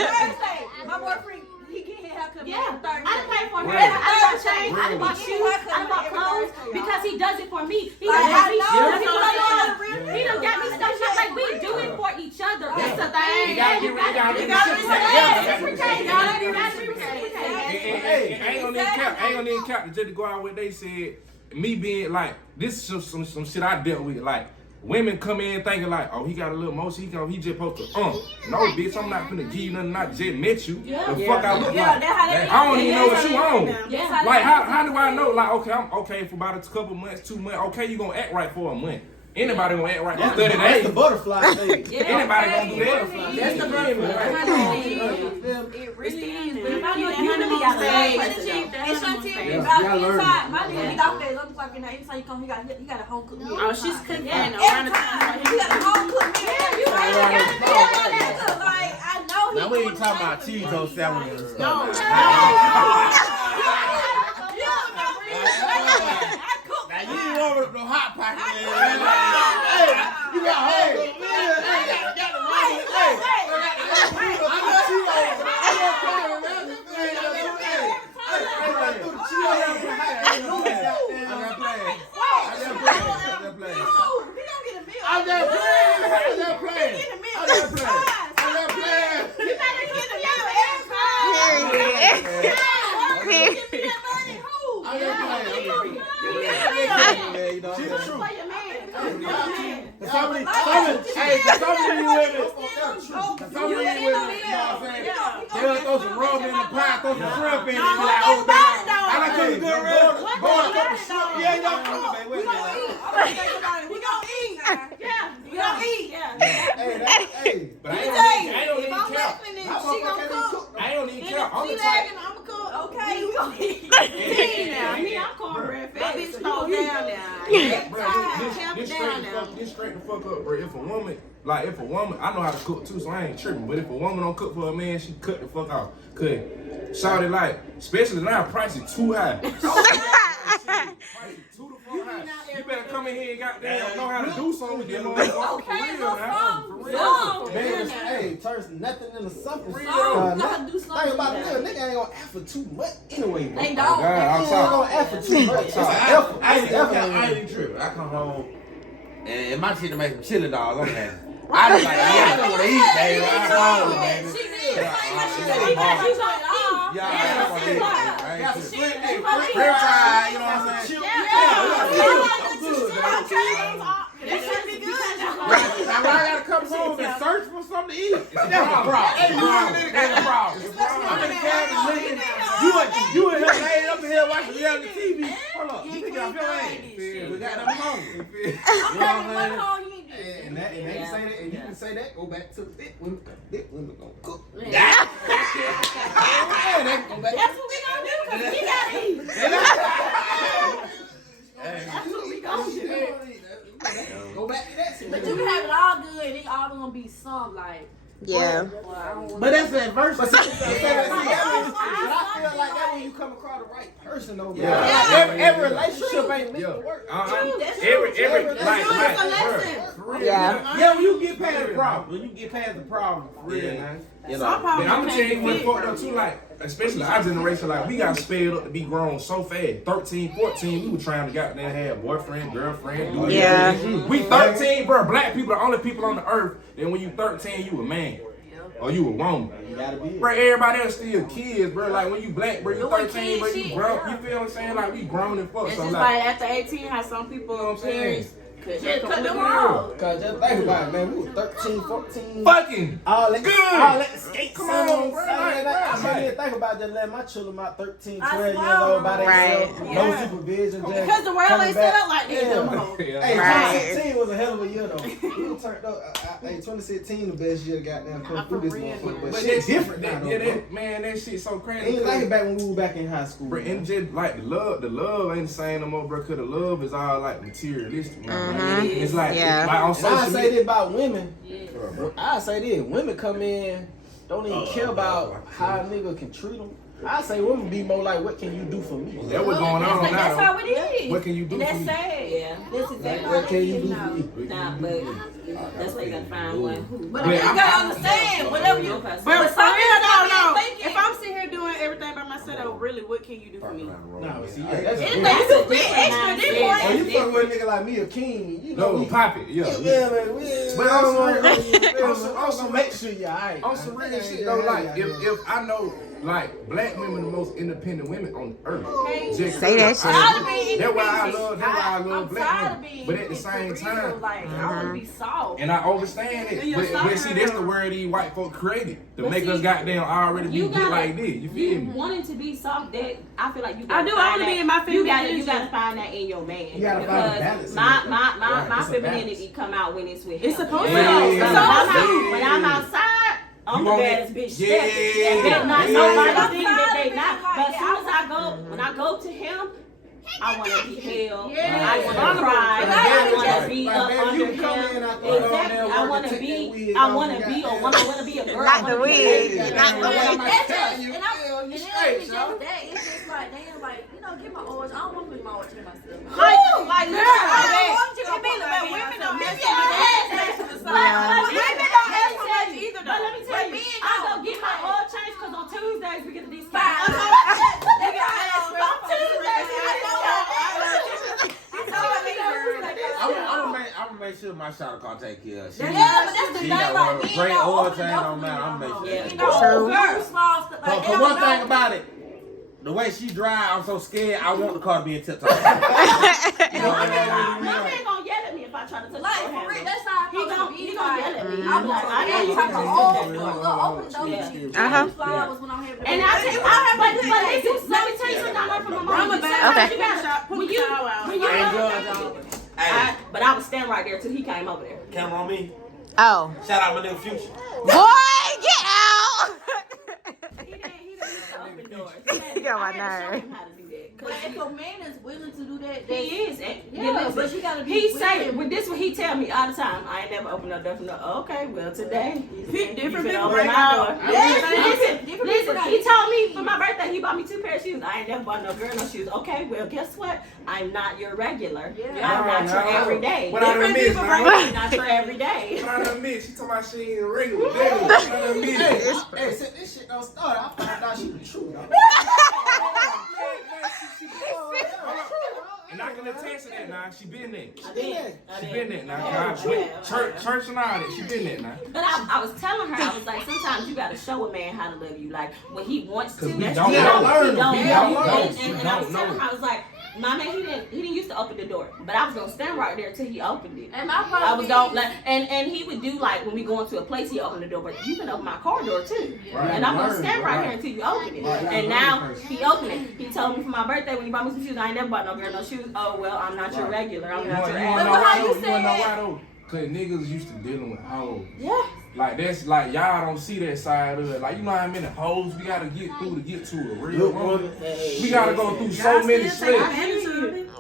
Thursday, my boyfriend, he get his haircut Yeah, on Thursday. I done paid for him. Right. I done bought chains. I done bought Right. shoes. I done bought clothes because he does it for me. He Like, done got me I know, shoes. that's He what done I'm got saying. he done got me stuff. Not like we do it for each other. That's the thing. You gotta get rid of You it. gotta Hey, reciprocate. I ain't gonna need cap. I ain't gonna need cap. Just to go out what they said. Me being like, this is some shit I dealt with. Like, women come in thinking like, oh, he got a little motion. He just supposed to, no, bitch, I'm not finna give you nothing. I just met you. The fuck I look Yeah, like. that's how they I don't even know what you on. That's how Like, they how do I know? Like, okay, I'm okay for about a couple months, 2 months. Okay, you gonna act right for a month. Anybody gonna act right for 30 That's the days? butterfly stage. Anybody gonna do that? That's the It really is. But if I know you to me, I say, and Shanti, about inside, my nigga get off that lunch like in there. Anytime you come, he got a home cooked meal. Oh, she's cooking. Every time, he got a home cooked meal. You ain't got to like, I know he Now we ain't doing talking about things. cheese on sandwiches and stuff. I cook. Now you ain't over no hot pocket. Hey, you got home. Some of these women, they'll throw some rub in the pot, throw some shrimp in it, and be like, oh, baby, I done cooked a good rub. Go a couple shrimp. Yeah, y'all come on, baby. Wait a minute. We gon' eat. Yeah, we gon' eat. Hey, But I don't If need I'm cap. listening, she gon' cook. I don't need And cap. I'm if the she type. lagging, I'ma cook. Okay, we gon' eat. Now, me, I'm cornbread My bitch fat. Slow down now. This straight the fuck up, bro. If a woman, I know how to cook too, so I ain't tripping. But if a woman don't cook for a man, she cut the fuck off. Cause shout it like, especially now, price is too high. Price is too the fuck high. You better come in here and goddamn know how to do something with them motherfuckers. For real, Man, hey, turns nothing into something. Think about it, nigga ain't gonna ask for too much anyway, bro. They don't. God, He ain't gonna ask for too much. I ain't tripping. I come home and my shit to make some chili dogs. I'm happy. I just like, I don't want to eat, baby. I'm hungry, baby. She did. I want to eat. Got some shrimp fry, you know what I'm saying? That should be good. Now, when I gotta come home and search for something to eat, that's a problem. That's a problem. I'm in the cabin looking. You in here laying up in here watching reality TV. Hold up, you think I'm your ass? We got them hungry. You know what I'm saying? And they say that, and you can say that, go back to the thick women. Thick women gonna cook. That's what we gonna do, because we gotta eat. That's what we gonna do. Go back to that shit. But you can have it all good, and it all gonna be some like. Yeah. But that's the adversity. But I feel like that when you come across the right person, though. Yeah. Every relationship ain't meant to work. Yeah, when you get past the problem, for real, man. You know. I'm gonna tell you what fucked up too, like, especially our generation, like, we got sped up to be grown so fast. 13, 14, we were trying to goddamn have boyfriend, girlfriend. Yeah. We 13, bro. Black people are the only people on the earth. Then when you 13, you a man. Or you a woman. You gotta be. Bro, everybody else still kids, bro. Like, when you black, bro, you 13, bro, you grown. You feel what I'm saying? Like, we grown and fuck. It's So, just like, like after 18, how some people, you know what I'm saying? Just cut them off. Cause just think about it, man. We were 13, 14. Fucking All that, good. all that skate. Come on, bro. Saturday night. I can't even think about just letting my children out 13, 12 years old by themselves. Right. No supervision. Just Because the world coming ain't back. set up like this no more. Hey, Right. 2016 was a hell of a year though. We turned up. Hey, 2016 the best year goddamn come through this motherfucker. But shit different now though, bro. Man, that shit so crazy. Ain't like it back when we were back in high school. Bro, and just like the love ain't the same no more, bro. Cause the love is all like materialistic. You know? Like, it's like, Yeah. like on And I social say media. this about women. I say this: women come in, don't even care about how a nigga can treat them. I say women be more like, what can you do for me? That what's going on now. That's how it is. What can you do And for that's me? sad. Yeah. That's exactly What how can it you is do now. for me? Nah, but that's why you gotta find one who. But you gotta understand, whatever you. But But some people If I'm sitting here doing everything by myself, really, what can you do for me? Nah, see, yeah, that's anything you do big extra Oh, different. you fuck with a nigga like me, a king, you know. No, pop it, yeah. Yeah, man. But I'm gonna make sure you alright. On some real shit though, like if I know like black women the most independent women on earth. Just Say that shit. That's why I love black tired of women. being But at the same time, like I want to be soft. and I understand it. But see, that's the word these white folk created to But make see, us goddamn already be you good gotta- like this. You feel You me? wanting to be soft, that I feel like you. I do. I want to be in my You femininity. gotta find that in your man. You gotta find a balance in my it. my Right, it's a femininity come out when it's with him. It's supposed to. Yeah. It's supposed to. When I'm outside, I'm You the want baddest it? bitch. Yeah. And that not Yeah. nobody I'm think that they tired of not. being But as like soon as that. I go, when I go to him, I want to be held. Yeah. I want to cry. But I want like- to be like, up baby, under you come in him. after all Exactly. that I work want to to take that be. wig I off, want you to be a goddamn- woman. I want to be a girl. Not the wig. Not the wig. That's just, you and I'm, feel and you it straight, ain't even son. just that. It's just like, damn, like, you know, get my orange. I don't want to be my orange to myself. Like, Girl, literally, I I don't want you to it be put like my women hands don't on have me. so much Yeah. ass to the Yeah. side. Women don't have so much either, But let me though. tell you, men I go don't. get my oil changed because on Tuesdays we get a discount. Fine. I'm gonna make sure my shot call take care of. She Yeah, but that's the she thing, got like, one of men the great don't oil open change up on for man. me I'm no gonna more. make You sure. know, True. girl, small stuff like For one thing about it, the way she drive, I'm so scared. I want the car to be in tip top. You know what I mean? My man gonna yell at me if I try to touch Like, the for real, handle. that's how I He supposed to be. gonna yell at me. I'm like, I know you type can of do old, that. open those Uh-huh. flowers when I'm having And I tell you, but listen, let me tell you something I learned from my mom. Okay. You gotta, when you, Hey, but I was standing right there till he came over there. camera on me. Oh. Shout out my nigga Future. Boy, get out. He didn't open doors. He had to get on my I had to show nerves. him how to do that. But if a man is willing to do that, He is. Yeah, but you gotta be. He say, willing. well, this what he tell me all the time. I ain't never opened up door for no. Okay, well today, Different you finna people open bring my out- door. Yeah, Listen. He told me for my birthday he bought me 2 pairs of shoes. I ain't never bought no girl no shoes. Okay, well guess what? I'm not your regular. Yeah. I'm not your everyday. What I done missed, I'm not your everyday. What I done missed? She talking about she ain't regular. Damn, what I done missed? Hey, since this shit don't start, I found out she was true. And I can attest to that now. She been there. I She did. been there now. Yeah, God, yeah. church and all that. She been there now. But I was telling her, I was like, sometimes you gotta show a man how to love you. Like when he wants to, 'Cause we that's don't he know. don't. We don't And I was know. telling her, I was like, my man, he didn't used to open the door, but I was gonna stand right there till he opened it. And my I problem was gonna like, and he would do like when we go into a place, he opened the door, but you can open my car door too, Right. and I'm gonna Learn, stand right right. here until you open it. Right. And now he opened it. He told me for my birthday when he bought me some shoes, I ain't never bought no girl no shoes. Oh well, I'm not your regular. I'm not your You wanna average. know But how why you though? You wanna know say why though? Cause niggas used to dealing with hoes. Yeah. Like that's like y'all don't see that side of it. Like you know how many hoes we gotta get through to get to a real woman. We gotta go through so many steps.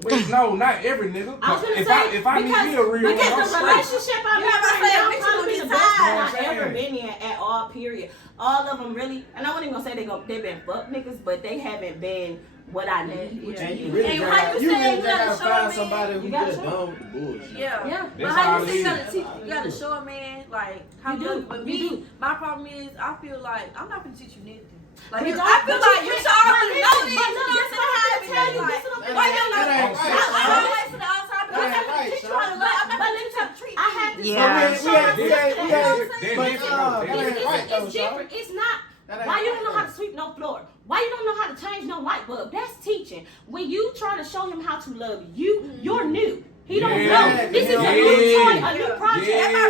Wait, no, not every nigga. I was gonna If say, if I meet me a real one, I'm because the straight. relationship I've You ever never been said in, which probably one the is best one hard. I've ever been in at all, period. All of them really, and I wasn't even gonna say they been fuck niggas, but they haven't been what I need. Which And is you really And gotta, how you you say really you gotta gotta show find me, somebody who you gotta just show done with the bullshit. Yeah. Yeah. But That's how how you it say you is. gotta teach, you gotta show a man like how You you do. do. But You me, do. my problem is I feel like I'm not gonna teach you nothing. Like But you, don't- I feel but like you you can't- should already but know listen, this. but You know look, what this is what I'm I'm trying to tell you. saying? This is what I'm Why you That not? ain't right. I always for the outside, but That I'm ain't not right, gonna teach you son. how to love. I'm not gonna teach you how to treat I had to Yeah. It's different. It's not. Why you don't know how to sweep no floor? Why you don't know how to change no light bulb? That's teaching. When you try to show him how to love you, you're new. He don't Yeah. know. This is a new toy, a new project. Yeah.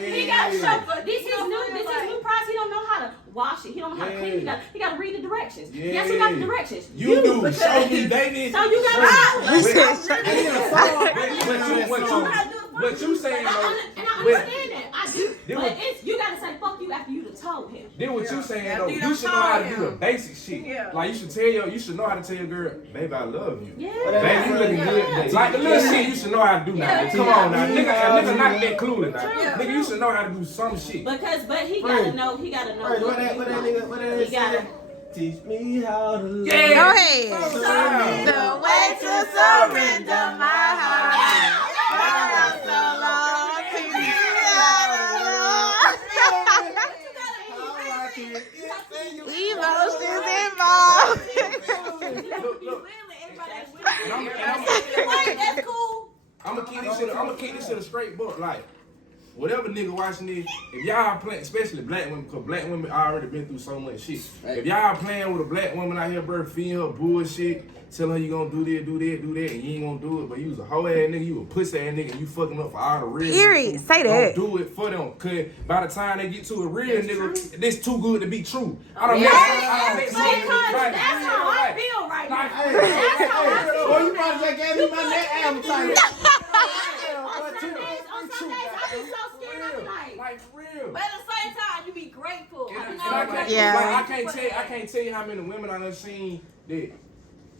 He got to show. This is new. This is new project. He don't know how to wash it. He don't know how to clean it. He got to read the directions. Yeah. Guess who got the directions? You do. Show me, baby. So you got What you saying and though? I understand that. I do. But it's you gotta say fuck you after you done told him. Then what you saying After though? you You done should know how to told do the him. basic shit. Yeah. Like you should know how to tell your girl, baby, I love you. Yeah. Baby, you looking good. Like the little shit you should know how to do now. Yeah. Come on now, nigga not that clueless now. Yeah. Nigga, you should know how to do some shit. But he gotta know. He gotta know. What that nigga He gotta. teach me how to love. Yeah. Go ahead. Wow. The way to surrender my heart. For so long, teach me how to love. Emotions involved. Look. That's cool. I'm gonna keep this shit a straight book. Like, whatever nigga watching this, if y'all playing, especially black women, because black women already been through so much shit. If y'all playing with a black woman out here, bro, feeding her bullshit, telling her you gonna do this, and you ain't gonna do it, but you was a hoe ass nigga, you a pussy ass nigga, and you fucking up for all the real Period. niggas. Say that. Don't do it for them, cause by the time they get to a real nigga, this too good to be true. I don't Yeah. know. Because that's how I feel right now. That's how I feel. Boy, you probably just gave me my net appetite. On some days, I be so scared. I'm like, Like for real. But at the same time, you be grateful. And You I know, can't, Yeah. like, I can't tell you how many women I done seen that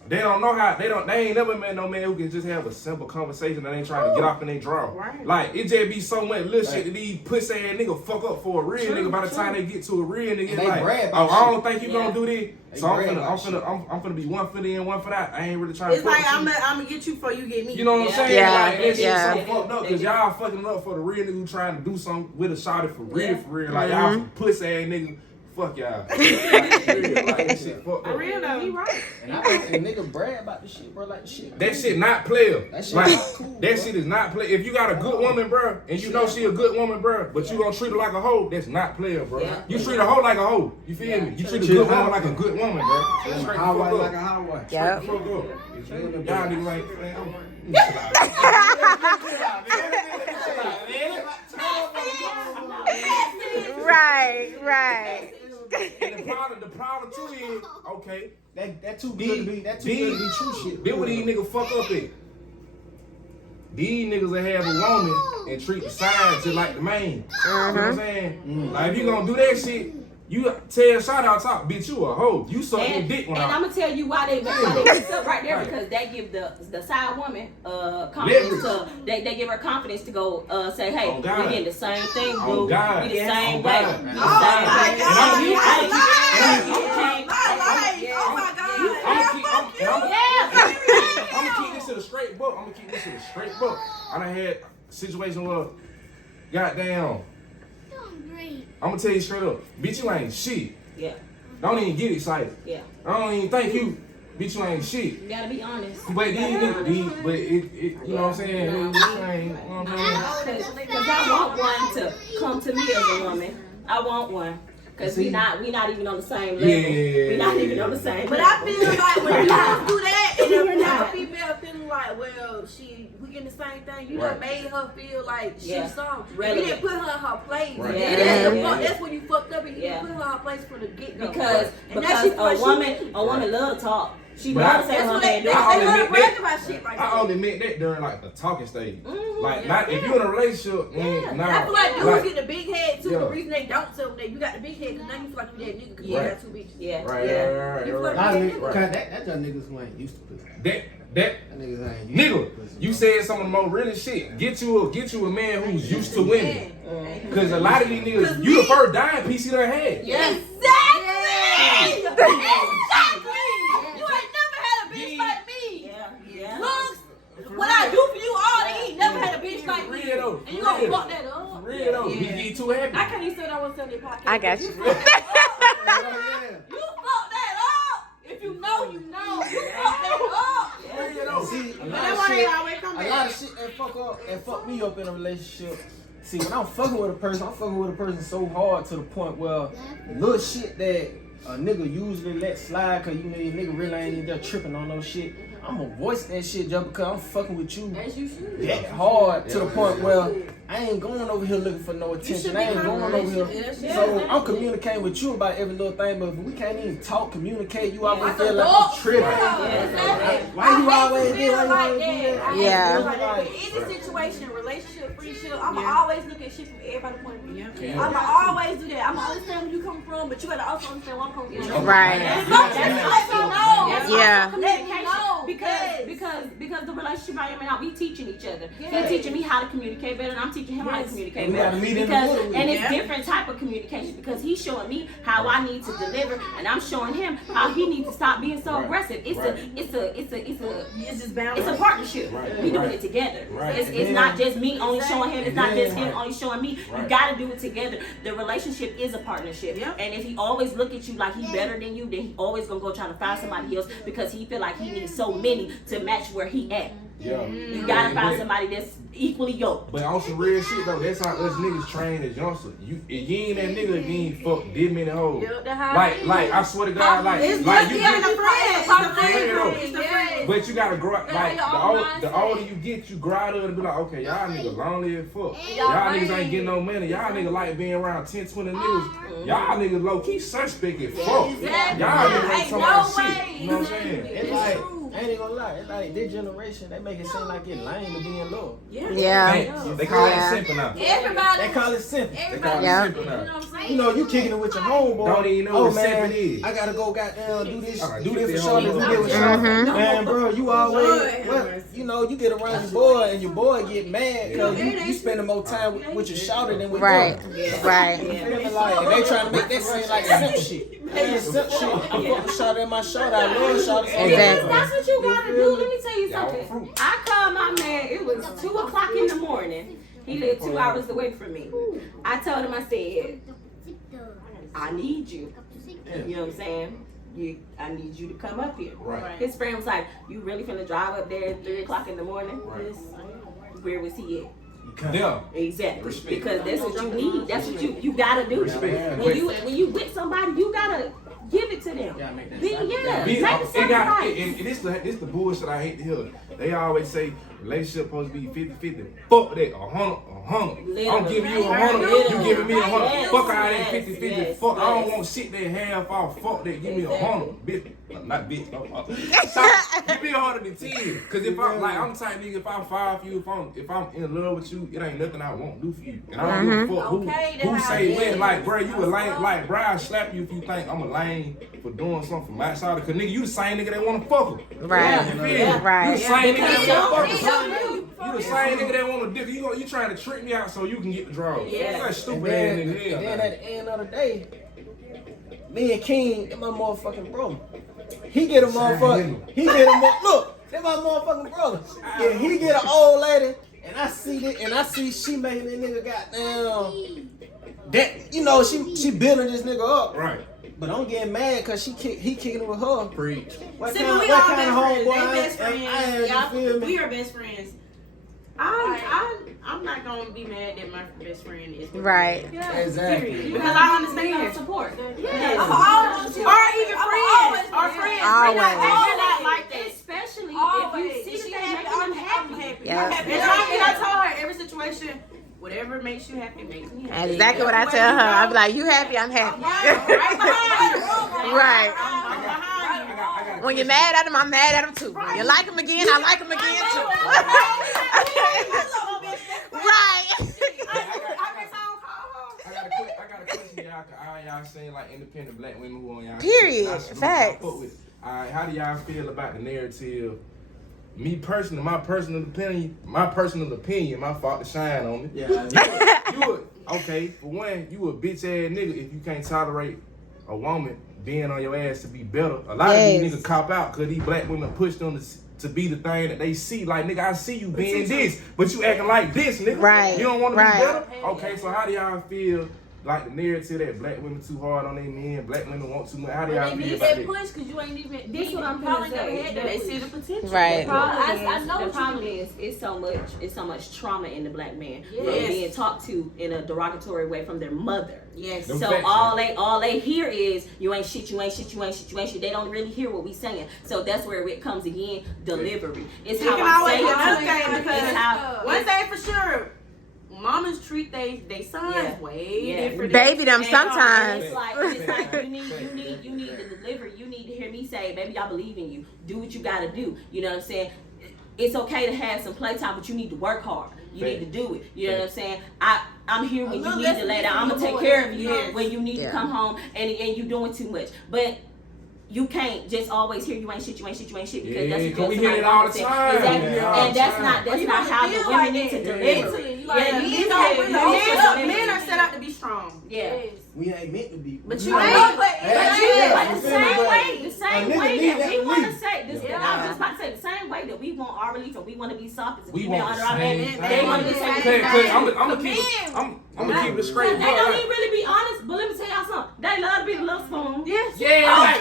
they don't know how they ain't never met no man who can just have a simple conversation that ain't trying to get off in their draw. Right. Like it just be so much little shit that these pussy ass nigga fuck up for a real nigga. By the time they get to a real nigga, it's They like, brag oh, about I don't shit. think you gonna do this. They So I'm brag about finna be one foot in, one foot out. I ain't really trying It's to fuck like with you. I'm gonna get you before you get me. You know what I'm saying? Yeah. Like, that shit Yeah. so fucked up because y'all fucking up for the real nigga who trying to do something with a shawty for real. Like, y'all some pussy ass nigga. Fuck y'all. Like, that shit fucked For up. real though. he right. And I think the nigga brag about the shit, bro, like the shit. That shit not player. That shit Like, not cool, that bro. shit is not player. If you got a good woman, bro, and you know she a good woman, bro, but you gonna treat her like a hoe, that's not player, bro. Yeah. You treat a hoe like a hoe. You feel me? You treat a good woman like a good woman, bro. Straight the How fuck like up. a how wife. Yep. Fuck up. Y'all niggas like, man, Right. and the problem too is, okay, That too good to be. That too good to be true shit. then what these niggas fuck up at? These niggas will have a woman and treat the side just like the main. You know what I'm saying? Like if you gonna do that shit, You tell shout out top, bitch, you a hoe. You sucking dick when and I'm gonna tell you why they mess up right there because they give the side woman confidence to they give her confidence to go say, hey, we getting the same thing, boo. We the same way. Oh my God. I'm gonna keep this to the straight book. I done had situations where, goddamn, I'm gonna tell you straight up, bitch, you ain't shit. Yeah. Don't even get excited. Yeah. I don't even think you, bitch, you ain't shit. You gotta be honest. But it, you know what I'm saying? You know what I'm saying? Because I want one to come to me as a woman. I want one. Cause we not even on the same level. Yeah. We not even on the same But level. I feel like when you guys do that, and if a female feeling like, well, we getting the same thing, you done made her feel like she's something. You didn't put her in her place. Right. That's when you fucked up and you didn't put her in her place from the get-go. Because a woman love to talk. She loves to say her man do. I only meant that during like the talking stage. Like not if you're in a relationship. I feel like dudes get the big head too. The reason they don't tell them that you got the big head because now you feel like you that nigga because you got two bitches. Yeah. Right. That's just niggas who ain't used to pussy. That niggas ain't used to pussy. You said some of the more really shit. Get you a man who's used to women. Cause a lot of these niggas, you the first dime piece he done had. Yes. What I do for you all, they ain't never had a bitch like me. And you gonna fuck that up. Real though. You get too happy. I can't even say that I want to sell their podcast. I got you. You fuck that up. If you know, you know. You fuck that up. See, But that's why they always come a back. lot of shit that fuck me up in a relationship. See, when I'm fucking with a person, I'm fucking with a person so hard to the point where little shit that a nigga usually let slide cause you know your nigga really ain't even there tripping on no shit. I'm gonna voice that shit just because I'm fucking with you that hard to the point where I ain't going over here looking for no attention. I ain't going over here. So I'm communicating with you about every little thing, but if we can't even talk, communicate, you always feel like I'm tripping. Why you always do that? Yeah. Any situation, relationship, friendship, I'ma always look at shit from everybody's point of view. I'ma always do that. I'ma understand where you come from, but you gotta also understand where I'm coming from. Right. Yeah. Let me know. Because the relationship I am in, now we teaching each other. He's teaching me how to communicate better, and I'm teaching him how to communicate better. And it's different type of communication because he's showing me how I need to deliver, and I'm showing him how he needs to stop being so aggressive. It's a partnership. We doing it together. It's not just me only showing him. It's not just him only showing me. You got to do it together. The relationship is a partnership. And if he always look at you like he better than you, then he always gonna go try to find somebody else because he feel like he needs so many to match where he at. You gotta find somebody that's equally yoked. But on some real shit though, that's how us niggas train as youngsters. You ain't that nigga if you ain't fuck this many hoes. Like I swear to God, like you get but you gotta grow up. Like the older you get, you grow out of it and be like, okay, y'all niggas lonely as fuck. Y'all niggas ain't getting no money. Y'all niggas like being around 10, 20 niggas. Y'all niggas low key suspect as fuck. Y'all niggas ain't talking about shit. You know what I'm saying? It's like, I ain't gonna lie, it's like this generation, they make it seem like it's lame to be in love. Yeah. They call it simple now. Everybody. They call it simple. They call it simple now. You know, you kicking it with your homeboy. Don't even know what simple is. I gotta go goddamn do this for sure, do this with sure. Man, bro, you always, well, you know, you get around your boy and your boy get mad because you spending more time with your shouter than with them. Right. You feel me? Like, and they trying to make that seem like simp shit. Hey, simp shit. I fuck the shouter in my shoulder. I love shouter. Exactly. That's what you gotta do. Let me tell you something. I called my man. It was 2:00 in the morning. He lived 2 hours away from me. I told him, I said, I need you. You know what I'm saying? I need you to come up here. Right. His friend was like, you really finna drive up there at 3:00 in the morning? Right. Where was he at? Yeah. Exactly. Respect. Because that's what you need. That's what you gotta do. When you with somebody, you gotta give it to them. Make the sacrifice. And this the bullshit I hate to hear. They always say, Relationship supposed to be 50-50. Fuck that, 100. I'm giving you 100, you giving me 100. Fuck all that 50-50. Fuck, I don't want shit that half off. Fuck that, give me 100, bitch. Not bitch, no. Give me 110. Cause if I'm the type nigga, if I fall for you, if I'm in love with you, it ain't nothing I won't do for you. And I don't give a fuck who say when. Like, bro, you a lame. Like, bro, I slap you if you think I'm a lame for doing something from my side. Cause nigga, you the same nigga that wanna fuck her. Right. You the same nigga that wanna fuck her. You the same nigga that wanna dick. You trying to trick me out so you can get the draw. Yeah. That's stupid ass nigga. And then at the end of the day, me and King, that my motherfucking brother. He get a motherfucker. Look, that's my motherfucking brother. Yeah, he get an old lady, and I see that, and I see she making that nigga goddamn. That she building this nigga up. Right. But I'm getting mad because he kicking it with her. Preach. What See, kind, we what all kind of homeboy best friends. you feel me? We are best friends. I'm not gonna be mad that my best friend is Right. Yeah, Exactly. period. Because I understand support. Yes. Or even friends. Or friends. Always. Like that. Especially Always. if you see She that happy, they I'm making them happy. Yeah. And I told her every situation, whatever makes you happy makes me happy. That's exactly what I tell her. I be like, you happy, I'm happy. Right. When you're mad at him, I'm mad at him too. When you like him again, I like him again too. Right. I got a question, y'all. All y'all saying like independent black women who on y'all. Period. Facts. Alright, how do y'all feel about the narrative? Me personally, my personal opinion, my fault to shine on me. Yeah. Okay, for one, you a bitch ass nigga if you can't tolerate a woman being on your ass to be better. A lot of these niggas cop out because these black women push them to be the thing that they see. Like, nigga, I see you being this, but you acting like this, nigga. Right. You don't want to be better? Okay, so how do y'all feel like the narrative that black women too hard on their men, black women want too much? How do y'all feel about that? push because you ain't even. This what I'm gonna say. They see the potential. Right. The problem is it's so much trauma in the black man from being talked to in a derogatory way from their mother. Yes. So all they hear is you ain't shit, you ain't shit, you ain't shit, you ain't shit. They don't really hear what we saying. So that's where it comes again. Delivery. It's how I say it. It's how. One thing for sure. Mamas treat they sons way different. Baby them sometimes. It's like you need to deliver. You need to hear me say, baby, I believe in you. Do what you gotta do. You know what I'm saying? It's okay to have some playtime, but you need to work hard. You need to do it. You know what I'm saying? I'm here when you need to lay down. I'm gonna take care of you when you need to come home and you doing too much. But you can't just always hear you ain't shit, you ain't shit, you ain't shit because that's because we hear it all the time. Exactly. And that's not how the women need to deliver. Men are set out to be strong. Yeah. We ain't meant to be. But you ain't. The same way that we want to say this. I was just about to say the same way that we want our relief and we want to be soft as a female under our man. They want to be I'm gonna keep it straight. They don't even really be honest, but let me tell y'all something. They love to be the little spoon. Yes. Yeah.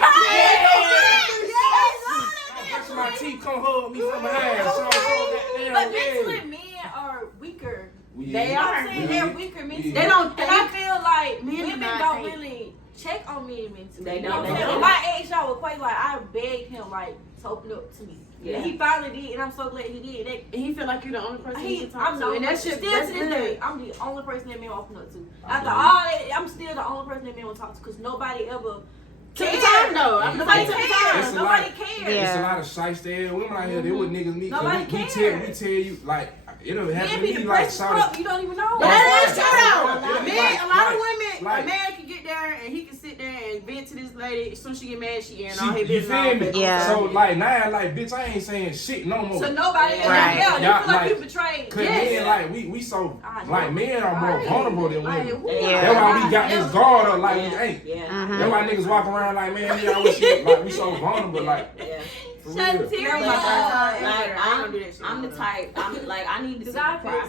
Brush my teeth, come hug me from behind. But mentally, men are weaker. They are. They're weaker mentally. They don't. And I feel like Men women don't really check on men mentally. They You know what I'm don't. saying? If I asked y'all with Quay, like I begged him like to open up to me. Yeah. And he finally did, and I'm so glad he did. And he feel like you're the only person he can talk I'm to. the And that shit, still that's to this good. day, I'm the only person that men open up to. After all that, I'm still the only person that men will talk to because nobody ever Took the time though. Nobody took the time. Nobody cares. It's a lot of shiesty women out here. They would niggas meet. Nobody We cares. tell you like it'll happen Men to be me the like precious crop, you don't even know. That is true Yeah, though. Men, a lot of women, like- a man can get there and he can sit there and vent to this lady. As soon as she get mad, she airing all her You business. feel me? Yeah. So like now, like bitch, I ain't saying shit no more. So nobody ever Right. yelled. You Y'all, feel like like- you betrayed. Cause men like we so like men are more vulnerable than women. Yeah. That's why we got this guard up like we ain't. Yeah. That's why niggas walk around like man, y'all wish you like we so vulnerable like. Yeah. For real. I'm the type. I need to see you cry.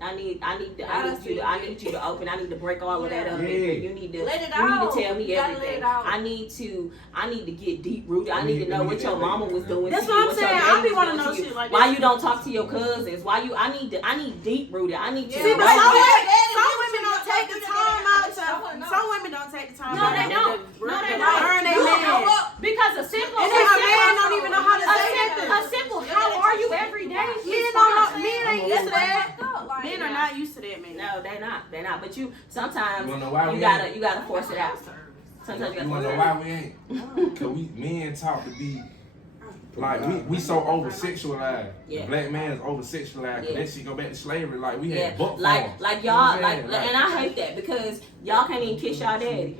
I need you to open. I need to break all of that up. Yeah. You need to Let it you need out. to tell me You gotta let everything. it out. I need to get deep rooted. I need to know what your mama was doing. That's to you, what I'm your saying. daddy I be was wanna doing know to you. shit like Why that. you don't talk to your cousins? I need deep rooted. I need to. See, but Why some you- women don't take the time out to. Some women don't take the time. No, they don't. No, they don't. Learn they man. Because a simple. And then a man don't even know how to say A simple. How are you every day? He don't No, they're not. They're not. But you sometimes You wanna know why you we gotta force it out. Sometimes You wanna know why we ain't? Cause we men taught to be like we so over sexualized. Yeah. The black man is over sexualized. Yeah. That shit go back to slavery. Like we had book like forms. y'all You know what I'm like, saying? and I hate that because y'all can't even kiss y'all daddy.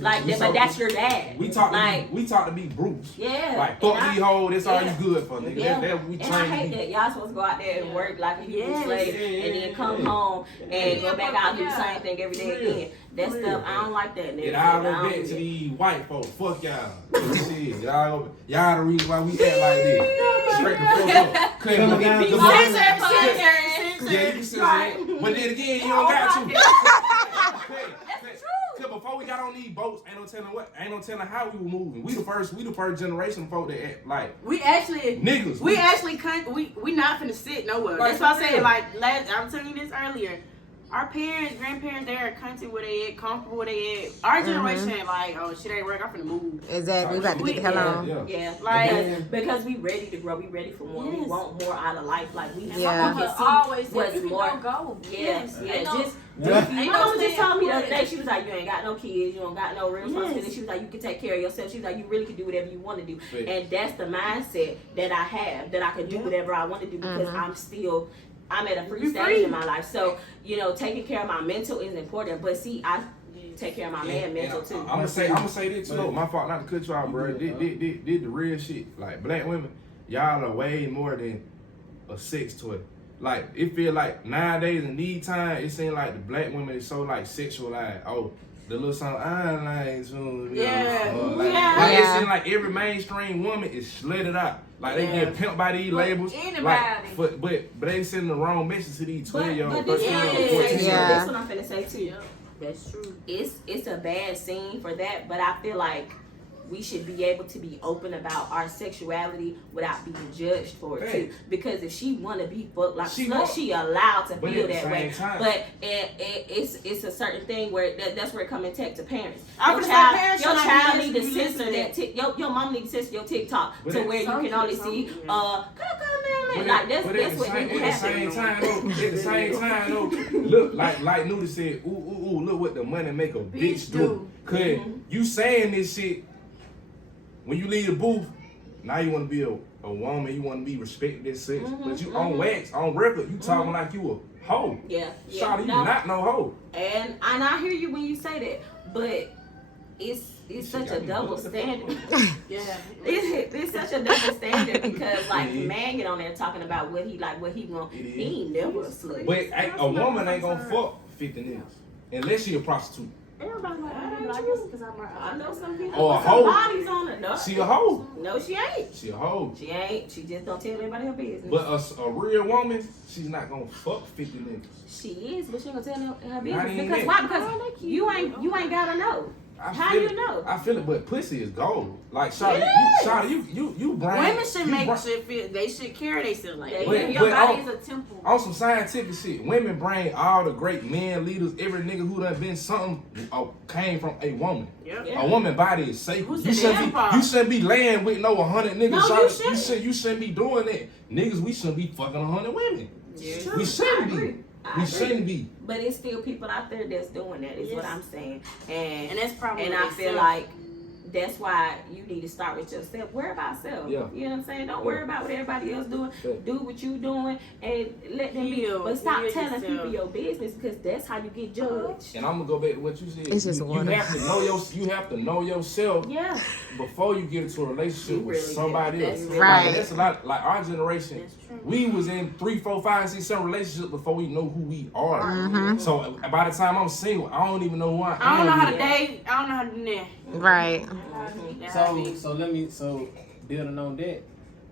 Like, We but so- that's your dad. We taught like, to be, we taught to be brutes. Yeah. Like fuck And these hoes. That's all yeah. you good for, nigga. Yeah. That's what we And I trained to hate be. that y'all supposed to go out there and work like a Hebrew slave and then come Yeah. home and go back out and do the same thing every day again. That stuff, I don't like that. It nigga. all I go don't back do to that. these white folks. Fuck y'all. Shit. Y'all the reason why we act like this. Straight the fuck up. Coming down to Yeah, you can say that. But then again, you don't got to. Cause before we got on these boats, ain't no telling how we were moving. We the first generation of folk that act like We actually niggas. We actually we not finna sit nowhere. That's why I said like I was telling you this earlier. Our parents, grandparents, they are country where they at, comfortable where they at. Our generation ain't like, oh shit ain't work, I'm finna move. Exactly. We about to get the hell on. Yeah, Like because we ready to grow, we ready for more. We Yes. want more out of life. Like we Yeah. we can see always said, what's you more. can go. Yes, yeah. Ain't no- Just Yeah. my mama just told me the other day. She was like, "You ain't got no kids. You don't got no real responsibility." Yes. She was like, "You can take care of yourself." She was like, "You really can do whatever you want to do." Yeah. And that's the mindset that I have. That I can do whatever I want to do because I'm at a free stage in my life. So taking care of my mental is important. But see, I take care of my man mental too. I'm gonna say this too. My fault not to cut you out, bro. Did the real shit. Like black women, y'all are way more than a sex toy. Like it feel like nowadays in these times, it seems like the black women is so like sexualized. Oh, the little song I like to like it seems like every mainstream woman is slutted out. Like they get pimped by these labels. Anybody. Like, but they sending the wrong message to these 12-year-olds, But 13-year-olds, 14-year-olds. that's what I'm finna say too. that's true. It's a bad scene for that, but I feel like we should be able to be open about our sexuality without being judged for it too. Because if she wanna be fucked like She slut, won't. she allowed to But feel at the that way. same time- But it's a certain thing where that's where it come and tech to parents. I Your would say child, parents your should child not need be to listening censor to that. Your mom need to censor your TikTok But to at where you can only see man. Like that's what at we the same time though, look like Nuda said, ooh, look what the money make a bitch do. Cause you saying this shit when you leave the booth, now you wanna be a woman, you wanna be respected as such. But you on wax, on record, you talking like you a hoe. Yeah. Shawty, you not no hoe. And I hear you when you say that, but it's such a double standard. Yeah. It's such a double standard because like the man get on there talking about what he like, what he want. He ain't never a slut. But a woman ain't gonna fuck 50 niggas unless she a prostitute. Everybody like I guess because I know some people. Or a put hoe. some bodies on it. No, She a hoe. no, she ain't. She a hoe. She ain't. She just don't tell everybody her business. But a real woman, she's not gonna fuck 50 niggas. She is, but she ain't gonna tell her Not business even because that. why? Because you ain't gotta know. How feel you it. know? I feel it, but pussy is gold. Like Shawty, you bring women should you make bring- shit feel they should carry themselves like that. But- Your but body on- is a temple. on some scientific shit. Women bring all the great men leaders. Every nigga who done been something came from a woman. Yep. Yeah. A woman body is sacred. Who You said shouldn't that? be. You shouldn't be laying with no 100 niggas. No, Shawty. you shouldn't. You shouldn't be doing that. Niggas, we shouldn't be fucking 100 women. Yeah. We shouldn't I agree. be. I We agree. shouldn't be. But it's still people out there that's doing that. Is what Yes. I'm saying. And that's probably I feel like that's why you need to start with yourself. Worry about self. Yeah. You know what I'm saying? Don't worry about what everybody else doing. Yeah. Do what you doing and let them be. Heal. But stop Heal telling yourself. people your business because that's how you get judged. And I'm gonna go back to what you said. It's just you water. have to know you have to know yourself Yeah. before you get into a relationship You with really somebody do. else. That's Like, right. that's a lot. Like our generation, That's true. we was in 3, 4, 5, 6, 7 relationships before we know who we are. So by the time I'm single, I don't even know who I am. I don't know how to yet. date. I don't know how to do that. Right. So building on that,